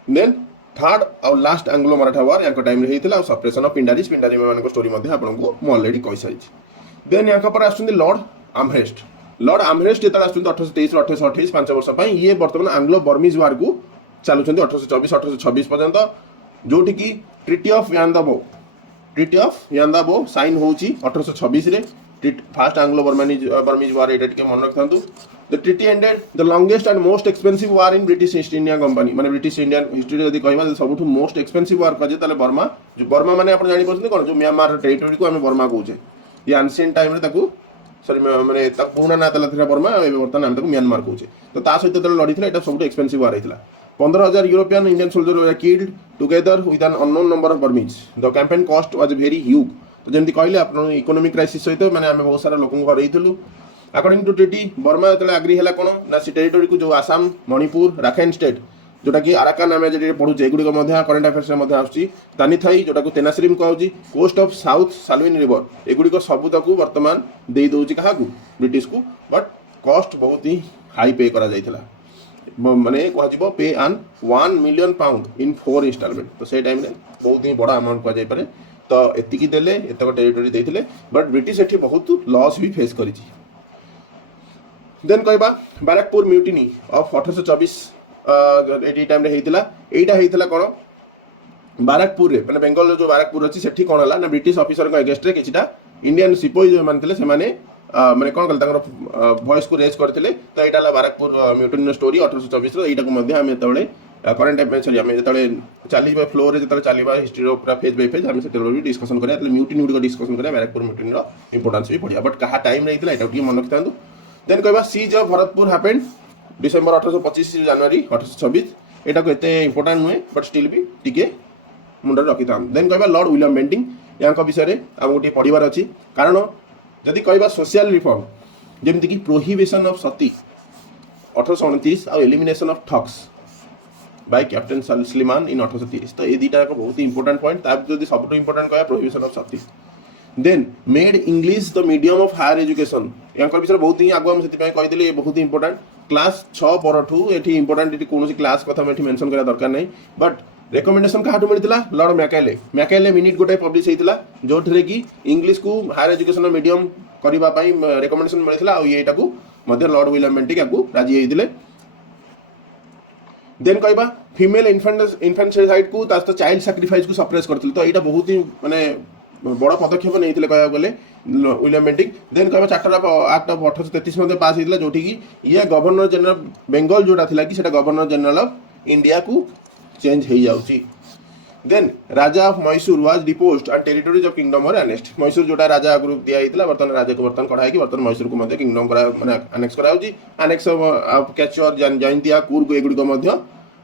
देन थर्ड और लास्ट आंग्लो मराठा वार या टाइम रे हेतिला सप्रेशन ऑफ पिंडारी मानक स्टोरी मध्ये आपन को मो ऑलरेडी कहि सारी देन या पर आछुंदी लॉर्ड आमहेस्ट जेतला आछुंदी 1823 1828 5 वर्ष पई ये वर्तमान आंग्लो बर्मीज वार को चालुचंदी 1824 1826 पर्यंत जोठी की ट्रीटी ऑफ यान्दाबो साइन होची 1826 रे फर्स्ट आंग्लो बर्मीज वार एटा के मन रखथांतु the treaty ended the longest and most expensive war in British East India company माने ब्रिटिश इंडियन हिस्ट्री यदि कहबा सबठु मोस्ट एक्सपेंसिव वार कजे ताले बर्मा माने आपण जानि परछन कोन जो म्यांमार टेरिटरी को हमें बर्मा कहूचे ये एंशिएंट टाइम रे ताकू सॉरी माने ता पुराना ना तला थिला बर्मा ए वर्तमान हम ताकू म्यांमार कहूचे तो ता सहित तले लड़ी थिला एटा सबठु एक्सपेंसिव वार हेतिला 15000 European Indian soldier were killed together with an unknown number of Burmese the campaign cost was very huge तो जेमती कहले आपण इकोनॉमिक क्राइसिस सहित माने हमें बहुत सारा लोकन को हरैथिलु अकॉर्डिंग टू ट्रीटी बर्मा तले एग्री हैला कोन ना सी टेरिटरी को जो आसाम मणिपुर राखाइन स्टेट जोटा कि आराकान नाम जे पढुचे एगुडी को मध्ये करंट अफेयर्स मध्ये आउची तानिथाई जोटा को तेनाश्रीम कहउची coast of south Salween river एगुडी को सब तक वर्तमान दे दोची कहा को ब्रिटिश को बट कॉस्ट बहुत ही हाई पे करा जाइथिला माने कह जिवो pay an 1 million pound in 4 instalment तो से टाइम रे बहुत ही बड़ा अमाउंट कह जाय पारे तो एतिकी देले एतक टेरिटरी देथिले बट ब्रिटिश एठी बहुत लॉस भी फेस करिछि देन कहबा Barrackpore mutiny of 1824 eighty time रे हेतिला एटा हेतिला कोन बैरकपुर रे माने बेंगल जो बैरकपुर अछि सेठी कोन हला ना ब्रिटिश ऑफिसर को अगेंस्ट रे किछिटा इंडियन सिपोई जो मानथिले से माने माने कोन कल तांगर वॉइस को रेज करथिले तो एटा हला बैरकपुर म्यूटिनी स्टोरी 1824 रो एटा को मध्ये हम तळे करंट अफेयर्स सॉरी हम तळे चालीबा फ्लोर रे तळे चालीबा हिस्ट्री रो पूरा पेज बाय पेज हम से भी डिस्कशन करिया तले म्यूटिनी को डिस्कशन करिया बैरकपुर म्यूटिनी रो इंपोर्टेंस भी पढिया बट कहा टाइम रे हेतिला एटा की मन रखतांदु देन कहबा siege of Bharatpur happened December 1825 January 1826 एटा को एते इंपोर्टेंट नुए बट स्टिल भी टिके मुंडर रखिता देन कहबा लॉर्ड विलियम बेंटिंग यांको विषय रे हम गोटे पढिबार अछि कारण जदि कहबा सोशल रिफॉर्म जेमति कि प्रोहिबिशन ऑफ सती 1829 और elimination of thugs by captain Sleeman in 1830 तो ए दीटा को बहुत ही इंपोर्टेंट पॉइंट ताब जदि सबटो इंपोर्टेंट कहबा prohibition of sati then made English the medium of higher education यांकर विषय बहुत ही आगो हम सेति पय कहि देले ये बहुत ही इंपोर्टेंट क्लास 6 परठू एठी इंपोर्टेंट एठी कोनोसी क्लास कथा में एठी मेंशन करा दरकार नै बट रिकमेंडेशन काहाटू मिलतिला लॉर्ड मैकेले मिनिट गोटे पब्लिश हेतिला जोठरे कि इंग्लिश को हायर एजुकेशन मीडियम करिबा पई रिकमेंडेशन मिलतिला आ एटा को मध्ये लॉर्ड विलियम बेंटिंग को राजी हेदिले देन कहबा फीमेल इन्फेंटिसाइड को तास्त चाइल्ड सैक्रिफाइस को सप्रेस करथिल तो एटा बहुत ही माने बड़ पदक्षेप नहीं कह गले विलियम बेंटिंग देन कहबा चार्टर ऑफ एक्ट ऑफ 1833 मध्ये पास हेतिला जोठी कि ये गवर्नर जनरल बेंगल जोटा थिला कि सेटा गवर्नर जनरल ऑफ इंडिया को चेंज हो जाउची then raja of Mysore was deposed and territories of kingdom were annexed Mysore जोटा राजा अग्रु दिया हेतिला वर्तमान राजा को वर्तमान कढाई कि वर्तमान मैसूर को मध्ये किंगडम करा माने अनेक्स कराउची अनेक्स ऑफ कैचर जयंतिया कूर्ग एगुडी को मध्ये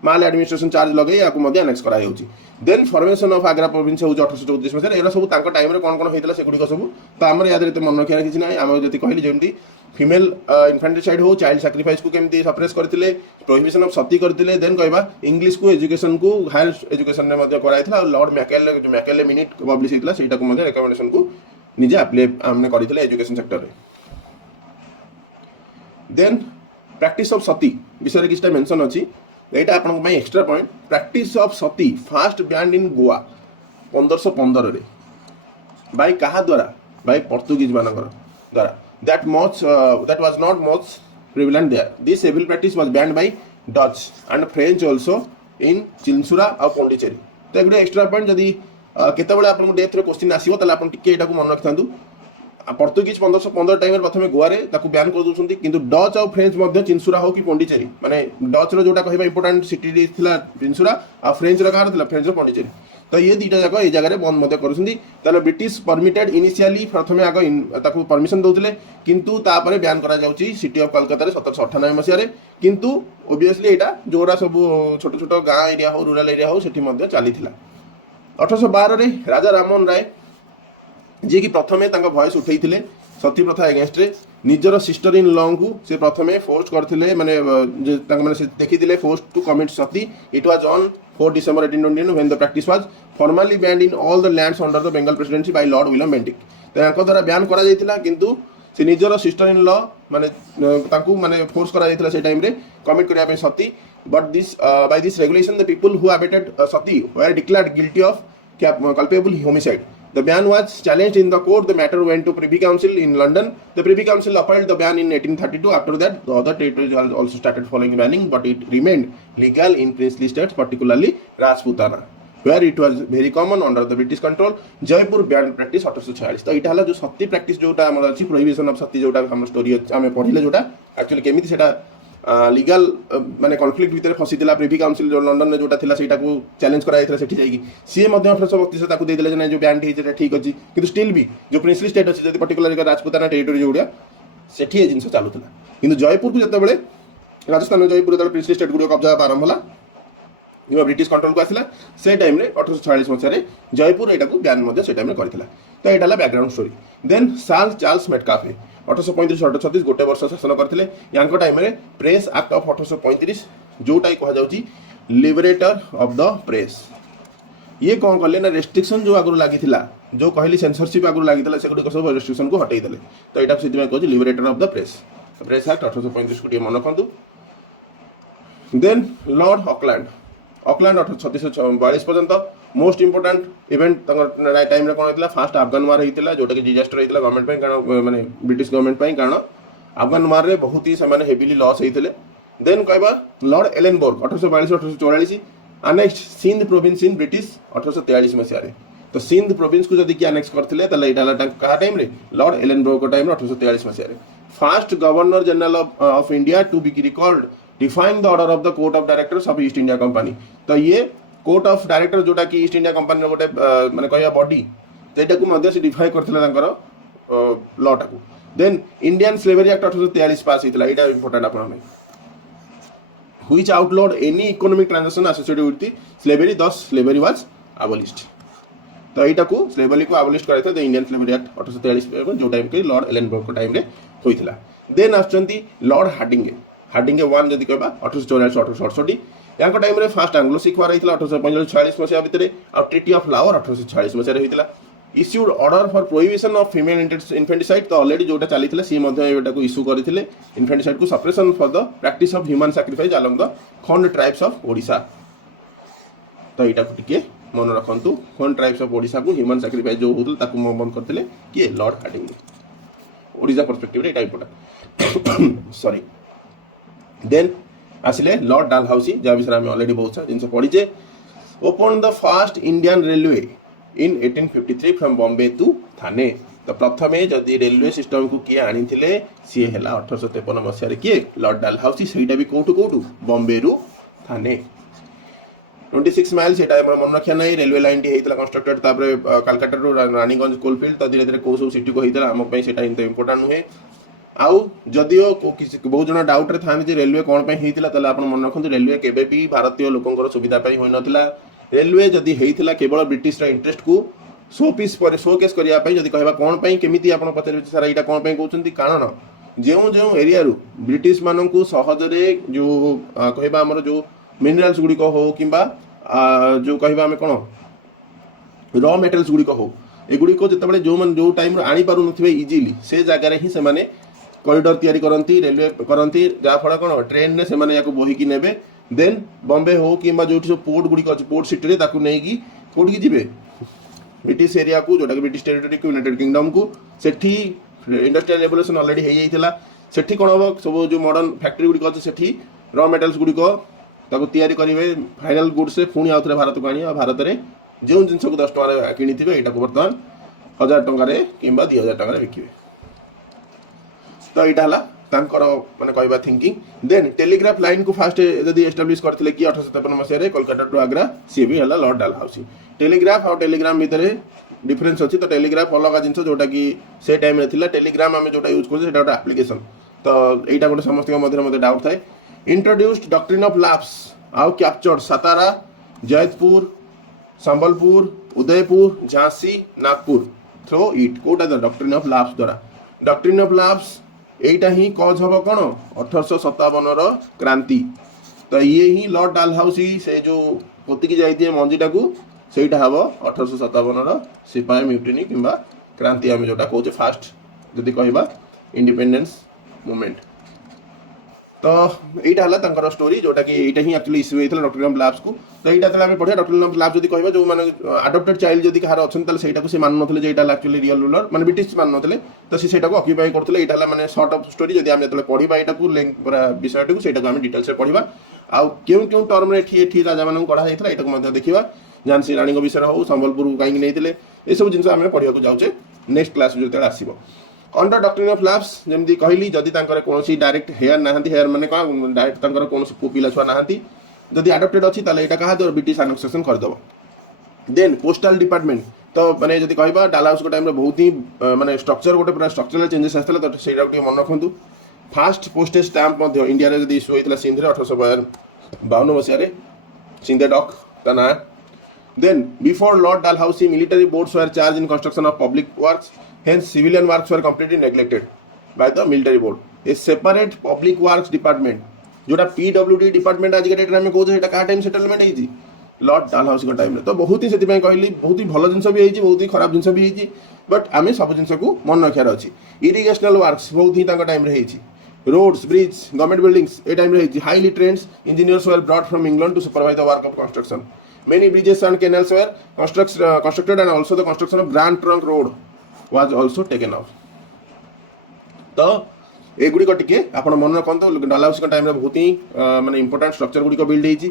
माल एडमिनिस्ट्रेशन चार्ज लगे या को मध्ये अनेक्स करा हेउची then formation of Agra province हो 1834 में एरा सब तांको टाइम रे कोन कोन हेतिला से गुडी को सब तो हमर याद रे मन रखिया किछ नै हम जति कहली जेमती फीमेल इन्फेंटिसाइड हो चाइल्ड सैक्रिफाइस को केमती सप्रेस करथिले प्रोहिबिशन ऑफ सती करथिले देन कहबा इंग्लिश को एजुकेशन को हायर एजुकेशन ने मध्ये कराइथिला लॉर्ड मैकेले मिनिट पब्लिश हेतिला सेटा को मध्ये रिकमेंडेशन को निजे अप्लाई हमने करथिले एजुकेशन सेक्टर रे देन प्रैक्टिस ऑफ सती विषय रे किछटा मेंशन अछि एटा आपन को extra point practice of sati first banned in Goa 1515 रे बाय कहा द्वारा बाय पोर्तुगीज मानकर द्वारा that was not much prevalent there this evil practice was banned by Dutch and French also in Chinsurah और पोंडिचेरी तो एक एक्स्ट्रा पॉइंट जदी केतेबेले आपन डेथ रे क्वेश्चन आसीबो तले आपन टिके एटा को मन रखथांतु पोर्तुगीज 1515 टाइम प्रथम गोवा रे ताकू बैन कर दोछंती किंतु डच और फ्रेंच मध्ये चिंसुरा हो कि पोंडिचेरी माने डच रो जोटा कहबा इंपोर्टेंट सिटी थिला चिंसुरा और फ्रेंच रो कहार थिला फ्रेंच रो पोंडिचेरी तो ये दीटा जाक ए जगह रे बंद मध्ये करछंती तले ब्रिटिश परमिटेड इनिशियली प्रथमे आग ताकू परमिशन दोथिले किंतु तापरे बैन करा जाउची सिटी ऑफ कलकत्ता रे 1798 मसिया रे किंतु ऑब्वियसली एटा जोरा सब छोट छोट गां एरिया हो रूरल एरिया हो सेठी मध्ये चलीथिला 1812 रे राजा राममोहन राय जे कि प्रथमे तांका वॉइस उठैथिले सती प्रथा एगेन्स्ट रे निजर सिस्टर इन लॉ को से प्रथमे फोर्स करथिले माने देखिथिले force to commit sati it was on 4 December 1829 when the practice was formally banned in all the lands under the Bengal presidency by Lord William Bentinck तांको द्वारा बैन करा जायतिला किंतु से निजर सिस्टर इन लॉ माने तांको माने फोर्स करा जायतिला से टाइम रे कमिट करिया पे sati but this by this regulation the people who abetted sati were declared guilty of culpable homicide. The ban was challenged in the court. The matter went to Privy Council in London. The Privy Council upheld the ban in 1832. After that, the other territories also started following banning, but it remained legal in princely states, particularly Rajputana, where it was very common under the British control. Jaipur banned practice 1846. तो इटा हला जो सती practice जोटा हमर अछि prohibition of सती जोटा हम story आमे पढिले जोटा एक्चुअली केमिति सेटा लीगल माने कॉन्फ्लिक्ट भितर फसीला प्रिवी काउंसिल जो लंडन में जोटा थिला सेटा को चैलेंज करा जायथिला सेठी जाईकी सी मध्ये 1832 ताकू दे देले जे जो बैन हेते ठीक अछि किंतु स्टिल भी जो प्रिंसली स्टेट अछि जति पर्टिकुलर राजपूताना टेरिटरी जोडा सेठी ए जिंस चालुतला किंतु जयपुर को जते बेले राजस्थान में जयपुर जते प्रिंसली स्टेट गुडो कब्जा आरंभ होला जो ब्रिटिश कंट्रोल को आसिला से टाइम रे 1846 मसिया रे जयपुर एटा को बैन मध्ये से टाइम रे करथिला तो एटा ला बैकग्राउंड स्टोरी देन साल चार्ल्स मेटकाफे 1835-1836 गोटे वर्ष शासन करथिले यांको टाइम रे प्रेस एक्ट ऑफ 1835 जोटा कहा जाउची लिबरेटर ऑफ द प्रेस ये कौन कले ना रेस्ट्रिक्शन जो आगु लागिथिला जो कहली सेंसरशिप आगु लागिथिला से गुडी सब रेस्ट्रिक्शन को हटाई देले तो एटा सेति में कहजी liberator of the press press act 1835 को मन रखंतु देन लॉर्ड ऑकलैंड 1836-42 पर्यंत मोस्ट इंपोर्टेंट इवेंट टाइम रे कोन होइतिला फर्स्ट अफगान वार होइतिला जोटा कि डिजास्टर होइतिला गवर्नमेंट पई कारण माने ब्रिटिश गवर्नमेंट पई कारण अफगान वार रे बहुत ही से माने हेवीली लॉस होइतिले देन कहबा lord Ellenborough 1842-1844 annexed Sindh province in British 1843 मसिया रे तो सिंध प्रोविंस को जदी कि अनेक्स करथिले तले इटाला का टाइम रे लॉर्ड एलेनबर्ग को टाइम रे 1843 मसिया रे first governor general of India to be recalled define the order of the court of directors of East India Company तो ये कोर्ट ऑफ डायरेक्टर जोटा कि ईस्ट इंडिया कंपनी रो गोटे माने कहया बॉडी तेटा को मध्य से डिफाइन करथिला तांकर लॉ टाकू then Indian slavery act 1843 pass हितला एटा इंपोर्टेंट आपन में which outlawed any economic transaction associated with the slavery thus slavery was abolished तो एटा को स्लेवरी को abolished करैते द इंडियन स्लेवरी एक्ट 1843 जो टाइम के लॉर्ड एलेनबर्ग को टाइम रे होइतला देन आछंती लॉर्ड हार्डिंगे वन जदि कहबा 1844-1868 यांको टाइम रे फर्स्ट एंग्लो सिख वार हितला 1845 मसिया भितरे आ ट्रीटी ऑफ लाहौर 1846 मसिया रे हितला issued order for prohibition of female infanticide तो ऑलरेडी जोटा चलीथिला सी मध्ये एटा को इश्यू करथिले इन्फेंटिसाइड को suppression for the practice of human sacrifice along the खंड ट्राइब्स ऑफ ओडिशा तो एटा को टिके मन रखंतु खंड ट्राइब्स ऑफ ओडिशा को ह्यूमन सैक्रिफाइस जो होतल ताकू बंद करथिले कि लॉर्ड हार्डिंगे ओडिशा पर्सपेक्टिव रे एटा इंपोर्टेंट सॉरी देन आसिले लॉर्ड डालहाउसी जा विषय में ऑलरेडी बहुत सारा जिनस पढ़ीचे open the first Indian railway in 1853 from Bombay to Thane तो प्रथमे जदि रेलवे सिस्टम को किए आनी थिले सी हैला 1853 मसिया रे किए लॉर्ड डालहाउसी सेटा भी कोठू बॉम्बे रु थाने 26 माइल सेटा मन रखिया नै रेलवे लाइन टी हेतला कंस्ट्रक्टेड तापर कलकत्ता रु रानीगंज कोलफील्ड तो धीरे धीरे को सब सिटी को हेतला हम पई सेटा इंपोर्टेंट नुहे आउ जदियो बहुत जन डाउट रे थाने जे रेलवे कोन पे हेतिला तले आपण मन रखंतु रेलवे केबे भी भारतीय लोकंकर सुविधा पई होई नथिला रेलवे जदि हेतिला केवल ब्रिटिश रा इंटरेस्ट को शो पीस पर शो केस करिया पई जदि कहबा कोन पे केमिति आपण पचर सारा एटा कोन पे कहउचंती कारण जेउ एरिया रु ब्रिटिश मानन को सहज रे जो कहबा हमर जो मिनरल्स गुडी को हो किबा जो कहबा हमें कोन रॉ मेटल्स गुडी को हो एगुडी को जते बळे जो टाइम आनी पारु नथिबे इजीली से जगह रे ही से माने कॉरिडोर तैयारी करंती रेलवे करंती जा फळ कोन ट्रेन ने से माने याको बोही की नेबे देन बॉम्बे हो किबा जोठी सो पोर्ट गुडी को पोर्ट सिटी रे ताकू नै की कोड की जिवे ब्रिटिश एरिया को जोटा ब्रिटिश टेरिटरी को यूनाइटेड किंगडम को सेठी इंडस्ट्रियल रेवोल्यूशन ऑलरेडी हे जाइथिला सेठी कोन हो सब जो मॉडर्न फैक्ट्री गुडी को सेठी रॉ मेटल्स गुडी को ताकू तैयारी करिवे फाइनल गुड्स से पुणी आउथरे भारत को आनिया भारत रे जो जिंस को 10 टका रे किनिथिबे एटा को वर्तमान 1000 टका रे किबा 2000 टका रे बिकिबे तो एटा हला तांकर माने कहबा थिंकिंग देन टेलीग्राफ लाइन को फास्ट जदी एस्टैब्लिश करथिले कि 1857 मसिया रे कोलकाता टू आग्रा सी भी हला लॉर्ड डालहाउसी टेलीग्राफ और टेलीग्राम भितरे डिफरेंस अछि तो टेलीग्राफ अलग जिंस जोटा कि से टाइम रे थिला टेलीग्राम हम जोटा यूज करछे सेटा एक एप्लीकेशन तो एटा गोटे समस्त के मध्य डाउट थाए इंट्रोड्यूस्ड डॉक्ट्रिन ऑफ लैप्स आउ captured Satara Jaipur Sambalpur Udaipur Jhansi Nagpur through it Kota the doctrine of lapse द्वारा डॉक्ट्रिन ऑफ लैब्स एटा ही कज हम कौन 1857 क्रांति। तो ये ही लॉर्ड डालहाउसी से जो पोतिकी जाइए मंजीटा को सेटा हम 1857 सिपाही म्यूटिनी किंबा क्रांति आम जोटा कहे फास्ट जदि कहबा इंडिपेंडेंस मूवमेंट। तो यहाँ स्टोरी जोटा कि यहाँ ही एक्चुअली इश्यू होता डॉक्ट्रिन ऑफ लैब्स को। तो यहाँ पढ़िया डॉक्ट्रिन ऑफ लैब्स जब कह जो मैंने अडॉप्टेड चाइल्ड जब कहार अच्छा से मानु ना एक्चुअली रियल रूलर मैंने ब्रिटिश मानु ना तो सी ऑक्यूपाई करते यहाँ मैंने सर्ट ऑफ स्टोरी जब आम जो पढ़ा यहाँ पूरा विषय को आम डिटेल्स पढ़ा आउ क्यों क्यों टर्म ये राजा मान गढ़ा जाता यहाँ देखा झांसी रानी विषय हो संबलपुर कहीं नहीं ये सब जिन आम पढ़ा जाऊे नेक्स्ट क्लास जो आसो। अंडर डॉक्ट्रिन ऑफ लैब्स जमी कहली जदि कौन डायरेक्ट हेयर ना हेयर माने कौन डायरेक्ट कौन पु पिला छुआ ना जदि अडॉप्टेड अच्छी यहाँ क्या ब्रिटिश आनेक्सेशन करदेव। देन पोस्टल डिपार्टमेंट तो मैंने जब कह डालहाउस टाइम बहुत ही माने स्ट्रक्चर गोटे पूरा स्ट्रक्चरल चेंजेस आसला तो से मन रखु। फास्ट पोस्टेज स्टाम्प इंडिया जब इश्यू होता सिंधे 1852 मसीह सिंधे डॉक ता ना। Then before lord Dalhousie military boards were charge in construction of public works hence civilian works were completely neglected by the military board. A separate public works department जोटा PWD department आज के डेट में कौन है क्या time settlement है Lord डालहाउसी time में। तो बहुत ही से कहली बहुत ही भल जिन भी है बहुत ही खराब जिन भी है बट आम सब जिन को मन रखार अच्छी। इरिगेशनल वर्क्स बहुत ही time roads bridge government buildings ए time highly trained engineers were brought from England to supervise the work of construction. Many bridges and canals were constructed and also the construction of grand trunk road was also taken off। तो एगुड़ी टिके आप मन रखु डालहाउसी time बहुत ही माने important structure Gudi build होती।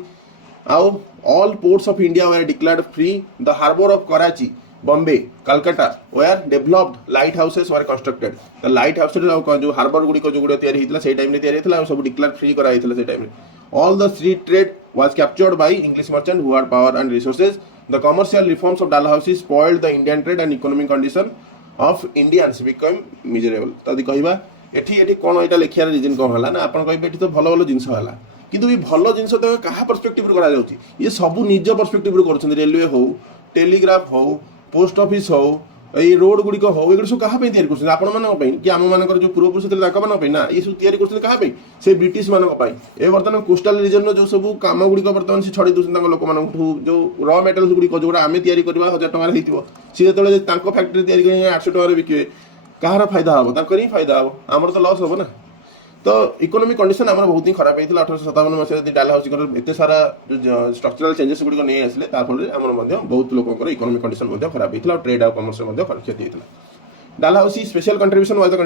आउ all ports of India were declared free. The harbour of Karachi Bombay Calcutta were developed lighthouses were constructed. The lighthouse जो हार्बर गुड़ी जो गुड़ा से टाइम सब डिक्लेयर फ्री कराई time. All the sea trade was captured by English merchant who had power and resources. The commercial reforms of Dalhousie spoiled the Indian trade and economic condition of Indians became miserable। तदी कहबा एठी एठी कोन एटा लेखिया reason कोन हला ना आपण कहबे एठी तो भलो भलो जिंस हला किंतु ई भलो जिंस तो कहा पर्सपेक्टिव रो करा जाउची ये सब निज पर्सपेक्टिव रो करछन। रेलवे हो टेलीग्राफ हो पोस्ट ऑफिस हो ये रोड गुड़ी हो ये सब क्या तैयारी कर आपण मान कि आम मान जो पूर्वपुरुष थे ना ये सब तैयारी कर से ब्रिटिश मान ए बर्तमान कोस्टाल रीजन जो सब कम गुड़िक बर्तमान से छड़ी दूसरे लोक मान जो र मेटेरियल्स गुड़िक जो आम तैयारी करवा 1000 टकर सी जो फैक्ट्री तैयारी 800 टकर बिके कहार फायदा हम ही फायदा हम आमर तो लॉस हम ना। तो इकोनॉमिक कंडीशन आम बहुत ही खराब होता 1857 मसीह डालहाउसी एत सारा स्ट्रक्चरल चेंजेस गुड़िक नहीं आसले फल आम बहुत लोकर इकोनॉमिक कंडीशन खराब होता और ट्रेड और कमर्स क्षति होता। Dalhousie special contribution was the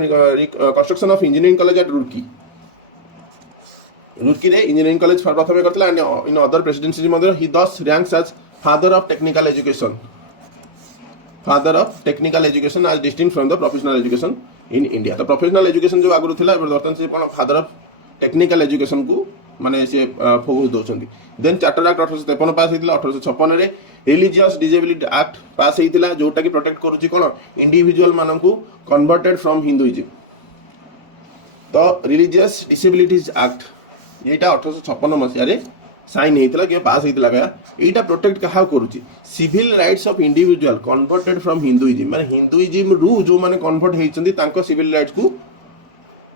construction of engineering college at Roorkee. Roorkee रे इंजीनियरिंग कॉलेज प्रथम करथिला and in other presidency he thus ranks as father of technical education. Father of technical education as distinct from the professional education in India. तो professional education जो आगुरी थिला बर्तमान से कौन फादर ऑफ टेक्निकल एजुकेशन को माने से फोकस दौरान। देन चार्टर एक्ट 1853 पास होता 1856 रे रिलीजियस डिसेबिलिटी एक्ट पास होता जोटा कि प्रोटेक्ट करुच्ची कौन इंडिविजुअल मान को कन्वर्टेड फ्रॉम हिंदुइज्म। तो रिलीजियस डिसेबिलिटीज एक्ट यहाँ 1856 मसीह साइन होता कि पास होता क्या यहाँ प्रोटेक्ट क्या करुच्ची civil rights of individual converted from Hinduism माने हिंदुइज्म रु जो माने कन्वर्ट होती सिविल राइट्स को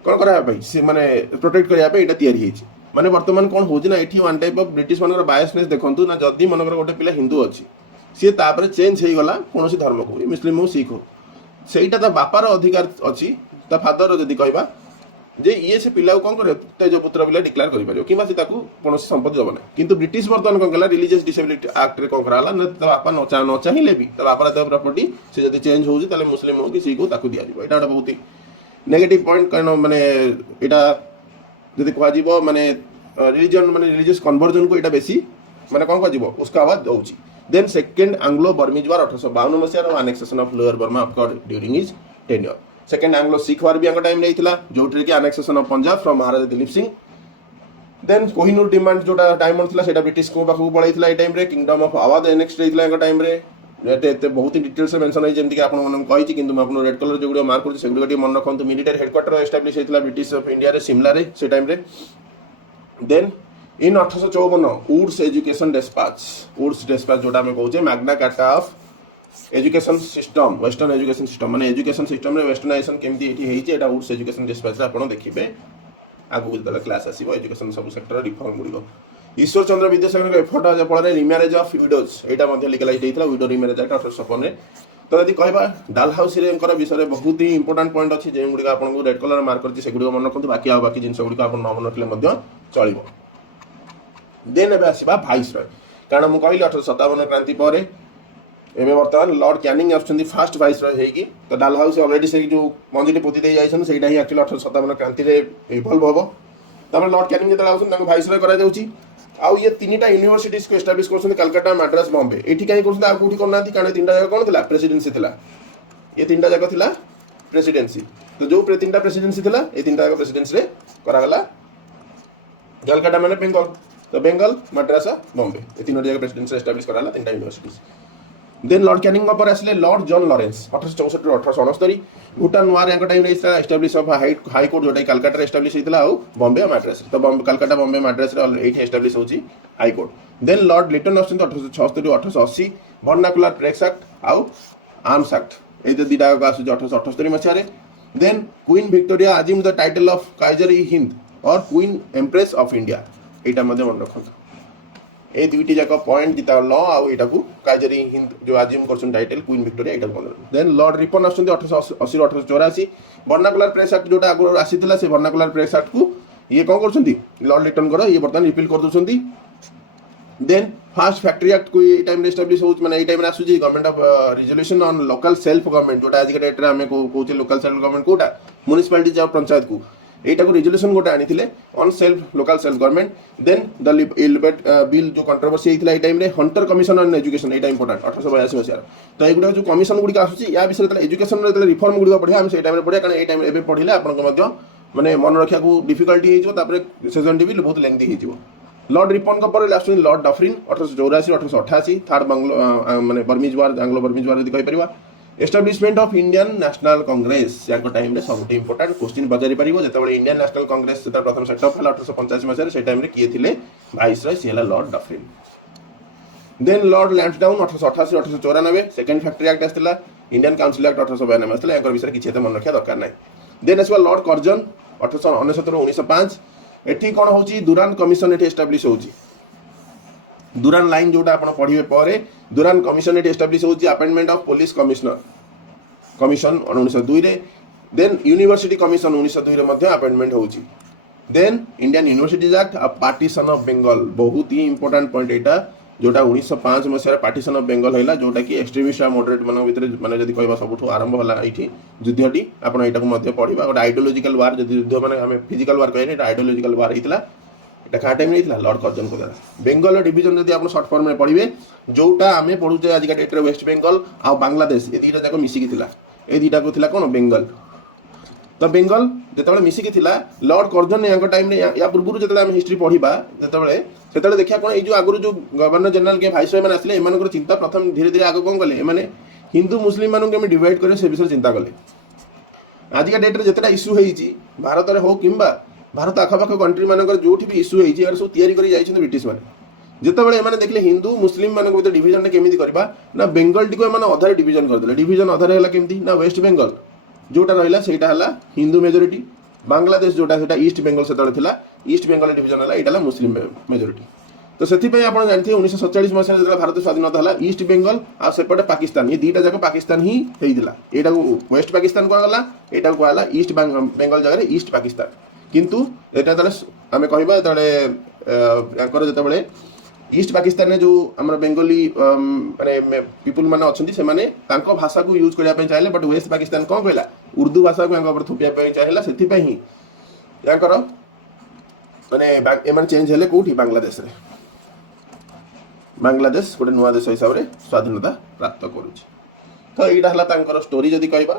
कौन कराया माने प्रोटेक्ट करने यहाँ तैयारी माने वर्तमान कौन हो ये वन टाइप ऑफ ब्रिटिश मान बायसनेस देखूँ ना जदि मनकर गोटे पिला हिंदू अच्छी सी तापर चेंज हो गला कौन धर्म को मुस्लिम हो सिख हो सहीटा बापार अधिकार अच्छी फादर जदि कहवा जे ये से पिला कौन कर तेज पुत्र पिला डिक्लेयर कर कि कौन संपत्ति दब ना किंतु ब्रिटिश बर्तमान कौन कला रिलीजियस डिसेबिलिटी एक्ट रे कौन कराला ना बापा न चाहिए भी बापार देव प्रॉपर्टी से जब चेंज हो मुस्लिम हो कि सिख हो ताकू दिया यहाँ गोटे बहुत ही नेगेटिव पॉइंट कारण माने यहाँ जब कह माने रिलीजन माने रिलीजियस कन्वर्जन को यहाँ बेसी माने कौन कह उसका आवाज दौची। Then second Anglo Burmese war 1852 मसीह annexation of lower Burma occurred during his tenure. Second Anglo Sikh war भी टाइम नहीं जो annexation of Punjab from Maharaja Dilip Singh. Then Kohinoor demand जो टाइम था ब्रिटिश को पाखु पड़ाई ये टाइम किंगडम ऑफ आवाज एनेक्स्ट होता टाइम बहुत ही डिटेल्स मेंशन है जमीक आपको कि रेड कलर जो गुड़ा मार्क कर मन रखु मिलिटरी हेडक्वार्टर एस्टाब्लिश होता ब्रिटिश ऑफ इंडिया सिमला से time. Then in 1854 woods education despatch जोटा आम कहे Magna carta of education system western education system माने एजुकेशन सिस्टम रे वेस्टर्नाइजेशन केमती एठी हेइचे एटा उड्स एजुकेशन डिस्पैच रे आपण देखिबे आगु जतले क्लास आसीबो एजुकेशन सब sector reform गुडिको Ishwar Chandra Vidyasagar effort आज फल रिमैरेज ऑफ विडोज यहाँ लिगलाइज होता विडो रिमैरेज एक्ट 1856 तो यदि कहवा डालहाउस विषय बहुत ही इंपोर्टाट पॉइंट अच्छी जो गुड़ी आपको रेड कलर मार्क करती से मन रखते बाकी जिन गुड़ी आप मन रखिले चलो देन एवं आसवा भाइसरय कारण मुझे कहली 1857 क्रांति पर एवं बर्तमान लॉर्ड कैनिंग आसुँच फास्ट भाइसरय होगी तो डालहाउस अलरेडी से जो मंजिटी पोती दे जाइए से ही एक्चुअली 1857 क्रांति इवल्व हम तब लॉर्ड कैनिंग जो आसुँच भाइसरय कर आउ ये तीनटा यूनिवर्सिटीज को एस्टाब्लिश कर कलकत्ता मद्रास बॉम्बे एठी कहीं कर कौटी करना कारण तीनटा जगह कौन था प्रेसिडेंसी था ये तीनटा जगह था प्रेसिडेंसी तो जो तीनटा प्रेसिडेंसी था ये तीनटा जगह प्रेसिडेंसी करागला कलकत्ता माने बेंगल तो बेंगल मद्रास बॉम्बे ये तीनों जगह प्रेसिडेंसी एस्टाब्लिश कराला तीनटा यूनिवर्सिटीज देन लॉर्ड कैनिंग पर आसले Lord John Lawrence 1864 1869 Bhutan war या time establish of high court जोटा कलकत्ता एस्टाब्लिश होता है बॉम्बे मद्रास तो कलकत्ता बॉम्बे मद्रास एस्टाब्लिश होची high court then Lord Lytton आसुँच 1876 1880 वर्नाकुलर ट्रेक्स एक्ट आउ आर्म्स एक्ट ये दुईटा आसूँ 1878 मसीह देन क्वीन विक्टोरिया आजिम द टाइटल ऑफ काइजर इ हिंद और क्वीन एम्प्रेस ऑफ इंडिया यहाँ मन रखता ए दुईटी जाक पॉइंट जिता लॉ आउ एटा को काइजर इ हिंद जो आजिम करछन टाइटल क्वीन विक्टोरिया एटा मन देन लॉर्ड रिपन आसुँच 1880 1884 वर्नाकुलर प्रेस एक्ट जोटा आगु आसीथिला से वर्नाकुलर प्रेस एक्ट को ये कौन करछंती लॉर्ड लिटन कर ये बर्तमान रिपील कर दोछंती देन फास्ट फैक्ट्री एक्ट को ये टाइम एस्टाब्लिश हो माने ए टाइम रे आसुजी government of resolution on local self government जोटा आज के डेट रे हमें कहूचे लोकल सेल्फ गवर्नमेंट कोटा म्युनिसिपैलिटी जा पंचायत को एटा को रिजोल्यूशन गोटे आनी on self local self government then the Ilbert bill जो कंट्रोवर्सी होता है time Hunter commission on education यहाँ इंपोर्टाट 1882 मसीह तो ये जो कमिशन गुड़ी आसूसी या विषय एजुकेशन रिफॉर्म गुड़ी पढ़ा आम से टाइम पढ़ा कारण ये टाइम पढ़ले आपको माने मन रखा डिफिकल्टी हो सेजन टी भी बहुत लेंथी हो लॉर्ड रिपन पर last lord Dufferin 1884 1888 third Anglo माने Burmese war Anglo Burmese war कहि परिबा establishment of Indian national Congress या टाइम सब इंपोर्टाट क्वेश्चन पचारि पारिबो जेतेबेले इंडियन नेशनल कांग्रेस प्रथम सेटअप हला 1885 मसीह से टाइम रे किए थिले वाइसरॉय से हला lord Dufferin then lord Lansdowne 1888 1894 second factory act आस्थिला इंडियन काउंसिल एक्ट 1892 आस्थिला एकर विषय किछि मन रखिया दरकार नै देन आसवा लॉर्ड कर्जन 1869 1905 एठी कोन होची दुरान कमिशन एठी एस्टाब्लिश होची दुरान लाइन जोटा आप पढ़े पर दुरान कमिशन एस्टाब्लिश होची appointment of police commissioner commission 1902 रे देन यूनिवर्सिटी कमिशन 1902 रे मध्ये अपॉइंटमेंट होची then Indian universities act partition of Bengal बहुत ही इंपोर्टेंट पॉइंट एटा जोटा 1905 मसीह पार्टीशन ऑफ बेंगल हैला जोटा कि एक्सट्रीमिस्ट आ मॉडरेट मन भितर माने जदी कहबा सबठु आरंभ होला एठी युद्धटी आपण एटा को मध्ये पढिबा गोटे आइडियोलॉजिकल वार जदी युद्ध माने हमें फिजिकल वार कहने एटा आइडियोलॉजिकल वार हितला एटा टाइम नहीं लॉर्ड कर्जन को द्वारा बेंगल डिवीजन जब आप सर्ट फॉर्म में पढ़े जोटा आम पढ़ुचे आज का डेट वेस्ट बेंगल आ बांग्लादेश ये दुईटा जाक मिसिकी ये दुईटा को कौन बेंगल तो बेंगल जो मिसिकी लॉर्ड कर्जन या टाइम या पूर्व जो हिस्ट्री पढ़ा जो देखा कौन ये आगुरी जो गवर्नर जनरल के भाइसरॉय मैंने आसले एम चिंता प्रथम धीरे धीरे आगे कौन कले एम हिंदू मुस्लिम मानक डिवाइड कर विषय चिंता कले आज का डेट जितेटा इश्यू होती भारत में हो कि भारत आखपाख कंट्री मानक जो भी इश्यू होती सब तैयारी ब्रिटिश मैंने जितेबाला एम देखिए हिंदू मुस्लिम मान भर डिविजन केमी करवा ना बेंगल टी अधारे डिविजन करदे डिविजन अधारे है केमती ना वेस्ट बेंगल जोटा रहा है हिंदू मेजोरिटी बांग्लादेश जोटा ईस्ट बेंगल से ईस्ट बेंगल डिविजन है यहाँ मुस्लिम मेजोरिटी तो से आप जानते हैं 1947 मसीह जो भारत स्वाधीनता है ईस्ट बेंगल आ सेपटे पाकिस्तान ये दुईटा जाक पाकिस्तान ही होता यहाँ वेस्ट पाकिस्तान कहला यहाँ कहला ईस्ट बेंगल जगह ईस्ट पाकिस्तान किंतु एटा आम कहर जो ईस्ट पाकिस्तान में जो आम बेंगली माने पीपुल मैंने अच्छा से भाषा को यूज करने चाहिए बट वेस्ट पाकिस्तान कौन कहला उर्दू भाषा को थोपिया चाहिए से माने चेंज हेले कौटी बांग्लादेश रे बांग्लादेश गोटे नुआ देश हिसाब से स्वाधीनता प्राप्त करुच्ची तो यहाँ स्टोरी जदि कहवा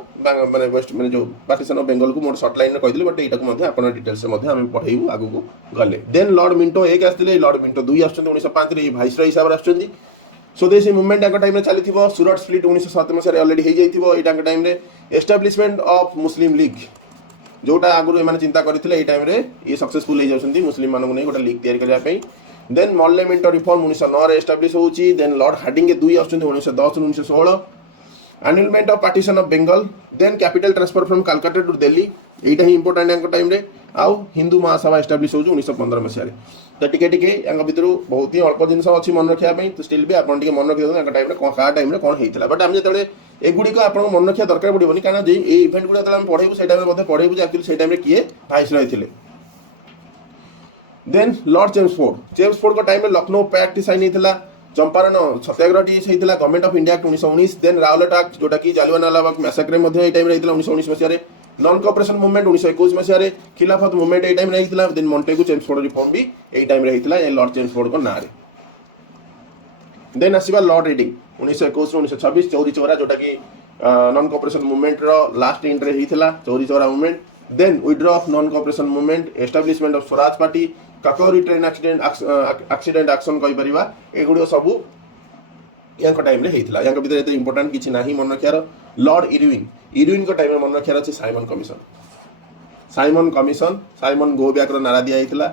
माने वेस्ट माने जो पार्टीशन ऑफ बेंगल को मोर शॉर्ट लाइन में कहली बट यहाँ आप डिटेल्स से पढ़ेबू आगू को गले देन लॉर्ड मिंटो एक आसते लॉर्ड मिंटो 2 आसुँच 1905 भाइसरॉय हिसाब से आसुँच स्वदेशी मूवमेंट या टाइम चली सूरत स्प्लिट 1907 मसीह अलरेडी हो जाए time establishment of Muslim league जोटा आगुरी एम चिंता करते टाइम ये सक्सेसफुल हो जाती मुस्लिम मानक नहीं गोटे लीग तैयारी करने then Morley Minto reform 1909 establish होची देन लॉर्ड हार्डिंग 2 आसुँच 1910 1916 annulment of partition of Bengal, then capital transfer from Calcutta to Delhi. Etah he important rank time रे आउ हिंदू महासभा एस्टाब्लिश होउछ 1915 मसिया रे. तो टिके टिके यांक भितरु बहुत ही अल्प जिंस अछि मन रखिया पई. तो स्टिल भी आपण टिके मन रखि दन यांक टाइम रे का टाइम रे कोन हेइतला. बट हम जेतले एगुडी को आपण मन रखिया दरकार पड़िबोनी काना जे ए इवेंट गुडा तले हम पढेबु सेटा में मध्ये पढेबु जे एक्चुअली से टाइम रे किए भाइस रही थिले. देन लॉर्ड जेम्स फोर्ड को टाइम में लखनऊ पैक्ट साइन होता. चंपारण सत्याग्रह टी होता. Government of India act 1919. Then Rowlatt act जोटा कि जालियानवाला बाग मैसाक्रे मध्ये टाइम रे 1919 मसिया. नॉन कोऑपरेशन मूवमेंट 1921 मसिया. खिलाफत मूवमेंट ए टाइम रे होता. देन मॉन्टेगू जेम्सफोर्ड रिफॉर्म भी ए टाइम रे होता. ये लॉर्ड जेम्सफोर्ड को ना रे. देन आसीबा लॉर्ड रीडिंग 1921 1926 चौरी चौरा जोटा कि नॉन कोऑपरेशन मूवमेंट रो लास्ट एंड रे होता. Chauri Chaura movement. Then withdraw of non cooperation movement, establishment of Swaraj Party, Kakori train accident action कहि परिबा. एगुडियो सब यांक टाइम रे हेइतला. यांक भीतर एते इंपोर्टेंट किछि नाही मन रखियार. लॉर्ड इरविन को टाइम रे मन रखियार अछि Simon commission. Simon go back रो नारा दिया हेइतला.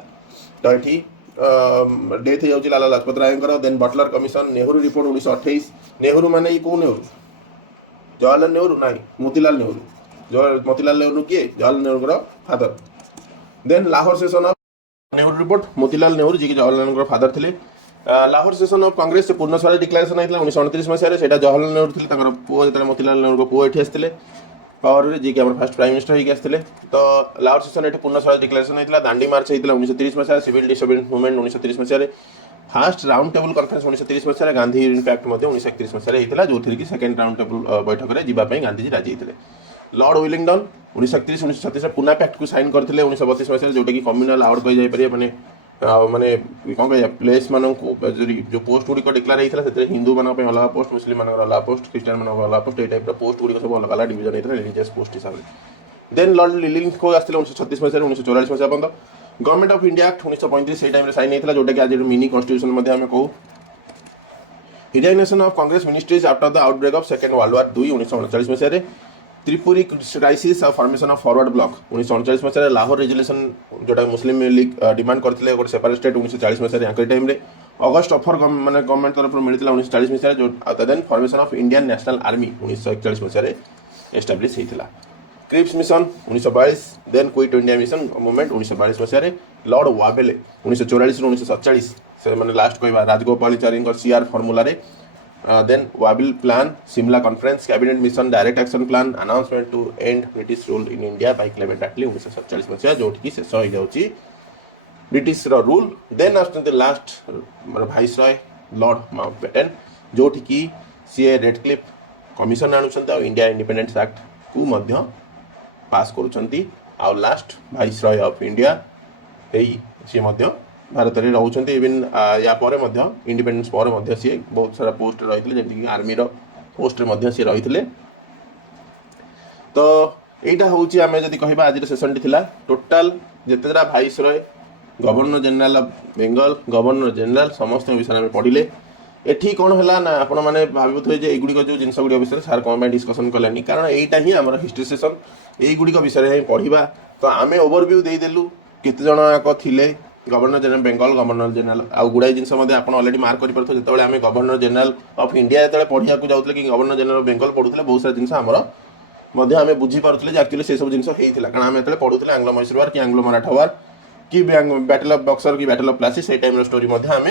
तो एठी डेथ हो Lala Lajpat Rai. Then Butler commission. Nehru report 1928. Nehru माने ई को नेहरू? जवाहरलाल नेहरू नाही, मोतीलाल नेहरू. जो मोतीलाल नेहरू किए? जवाहरलाल नेहरू रो father. Then Lahore session of Nehru report. Motilal Nehru ji कि जवाहरलाल नेहरू फादर थे. लाहौर सेशन ऑफ कांग्रेस से पूर्ण स्वराज डिक्लेरेशन होता 1929 मसीह. से जवाहरलाल नेहरू थे पुओ जो मोतीलाल नेहरू को पुओ ये आसते पावर जी कि फर्स्ट प्राइम मिनिस्टर होगी आसते. तो लाहौर सेशन ये पूर्ण स्वराज डिक्लेरेशन होता. दांडी मार्च होता 1930 मसीह. सिविल डिसोबेडिएंस मूवमेंट 1930 मसीह. फास्ट राउंड टेबल कॉन्फ्रेंस 1930 मसीह. गांधी इम्पैक्ट 1931 मसीह होता जो कि सेकेंड राउंड टेबल बैठक में जावाई गांधीजी राजी होते. लॉर्ड विलिंगडन 1931 1936 पुना पैक्ट को साइन करते 1932 मसीह जोटा कि कम्युनाल आउट कही जाए माने माने कौन कह प्लेस मान जो पोस्ट गुड़िक डिक्लेयर होता है हिंदू मान अलग पोस्ट, मुस्लिम मान अलग पोस्ट, क्रिश्चियन मान अलग पोस्ट. ये टाइप पोस्ट गुड़िक सब अलग अलग डिविजन होता है रिलीजियस पोस्ट हिसाब से. देन लॉर्ड लिलिंग को आसते 1936 मसीह 1944 मसीह पर्यंत. गवर्नमेंट ऑफ इंडिया एक्ट 1935 से टाइम साइन होता जोटा कि आज मिनी कॉन्स्टिट्यूशन आम कहू. Resignation of Congress ministries after the outbreak of second world war 2 1939 मसीह. त्रिपुरी क्राइसिस और फॉर्मेशन ऑफ फॉरवर्ड ब्लॉक 1939 मसीह. लाहौर रेजोल्यूशन जोटा मुस्लिम लीग डिमांड करते गोटे सेपरेट स्टेट 1940 मसीह. यहाँ टाइम रे अगस्ट ऑफर माने गवर्नमेंट तरफ मिलता 1940 मसीह. जो then formation of Indian National Army 1941 मसीह एस्टाब्लिश होता. Cripps mission 1942. Then quit India mission movement 1942 मसीह. लॉर्ड वावेले 1944 1947 से मैंने लास्ट कहवा Rajagopalachari CR formula. Then Wavell plan, Simla conference, cabinet mission, direct action plan, announcement to end British rule in India by Clement Attlee 1947 मसीहा जो कि शेष हो जाउची ब्रिटिश रो rule. Then after last vice Roy Lord Mountbatten जो कि सी रेडक्लिफ कमिशन आणुछंती और इंडिया इंडिपेंडेंस एक्ट को मध्य पास करूछंती. और last viceroy of India एई सी मध्य भारत में रोच. इवन या इंडिपेंडेंस पर सी बहुत सारा पोस्ट रही है जमीक आर्मी पोस्ट सी रही. तो यहाँ हूँ आम जब कह आज सेसन टी टोटाल जितेटा viceroy, governor general of Bengal, governor general समस्त विषय में पढ़ले. एठी कौन है ना आपण मैंने भावुए युड़िक जो जिन गुड़ विषय सार कौन डिस्कसन कले कारण यहाँ ही आम हिस्ट्री सेसन युड़िक विषय ही पढ़ा. तो आम ओवरव्यू देदेलु केते जण याक थिले governor general Bengal, governor general आउ गुड़ाई जिन ऑलरेडी मार्क कर जो आम गवर्नर जनरल ऑफ इंडिया जो पढ़ा जाऊे कि गवर्नर जनरल ऑफ बेंगल पढ़ुले बहुत सारा जिन आम बुझीपारे एक्चुअली से सब जिन होता कारण आम जो पढ़ुले आंग्लो मैसूर वार कि आंग्लो मराठा वार कि बैटल ऑफ बक्सर कि बैटल ऑफ प्लासी से टाइम स्टोरी आम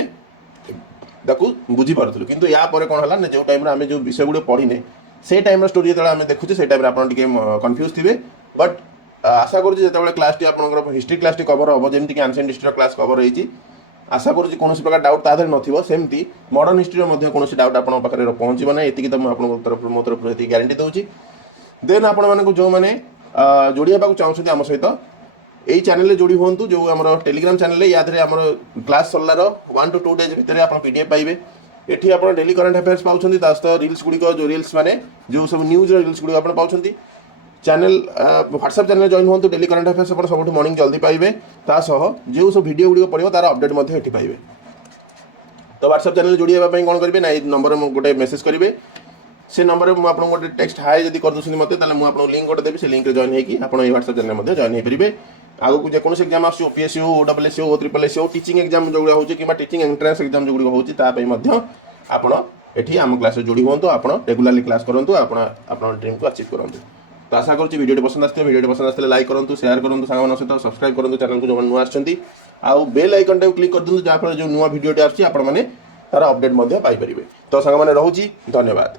बुझीपारूँ. किंतु या पर कौन है जो टाइम आम जो विषय गुड़ पढ़ने से टाइम स्टोरी जो आम देखुचे से टाइम आप कन्फ्यूज थे. बट आशा करुँच जो क्लास टी आप हिस्ट्री क्लास टी कवर हम जमीक एंशिएंट हिस्ट्री क्लास कवर होती आशा करुँच कौन प्रकार डाउट तादर नमती मॉडर्न हिस्ट्री कौन डाउट आप पहुँचब ना ये तो मुझे तरफ मो तरफ गारंटी दूसरी. देन आपण जो मैंने जोड़ाक चाहते आम सहित यही चैनल जोड़ी हूँ जो आम टेलीग्राम चैनल या आम क्लास सरलार 1 to 2 days भितर आप पीडीएफ पाइबे. ये आप डेली करंट अफेयर्स पाँच रिल्स गुड़िक जो रिल्स माने जो सब न्यूज रिल्स गुड़िक आप पाँच. चैनल व्हाट्सएप चैनल जॉइन हूँ डेली करंट अफेयर्स आप सब मॉर्निंग जल्दी पाइबे. जो सब वीडियो गुड़िक पड़ो तार अपडेट ये पाइबे. तो व्हाट्सएप चैनल जोड़ाई कौन करेंगे ना ये नंबर गोटे मेसेज करेंगे से नंबर में आपको गोटे टेक्स्ट हाई जब कर दूसरी मत आपको लिंक गोटे देवी से लिंक जॉइन होगी आप व्हाट्सएप चैनल जॉइन हो पारे. आगू जेकोसी एग्जाम आस ओपीएससी हो, ओडब्ल्यूएससी हो, ट्रिपल एससी हो, टीचिंग एग्जाम जो हो कि टीचिंग एंट्रेंस एग्जाम जो होती आप एठी आम क्लास जोड़ी हूँ आप रेगुलाली क्लास करूँ आप ड्रीम को अचीव करूँ तो आशा करुँच वीडियो पसंद आते वीडियो पसंद आते लाइक करूँ शेयर करूँ सांग सहित सब्सक्राइब करूँ चैनल को जो नुआ आउ बेल आइकन टाइम क्लिक कर दिखाँ जो नुआ भिडियो आसमें तार अपडेट पाइपर तो सांग रोचे धन्यवाद।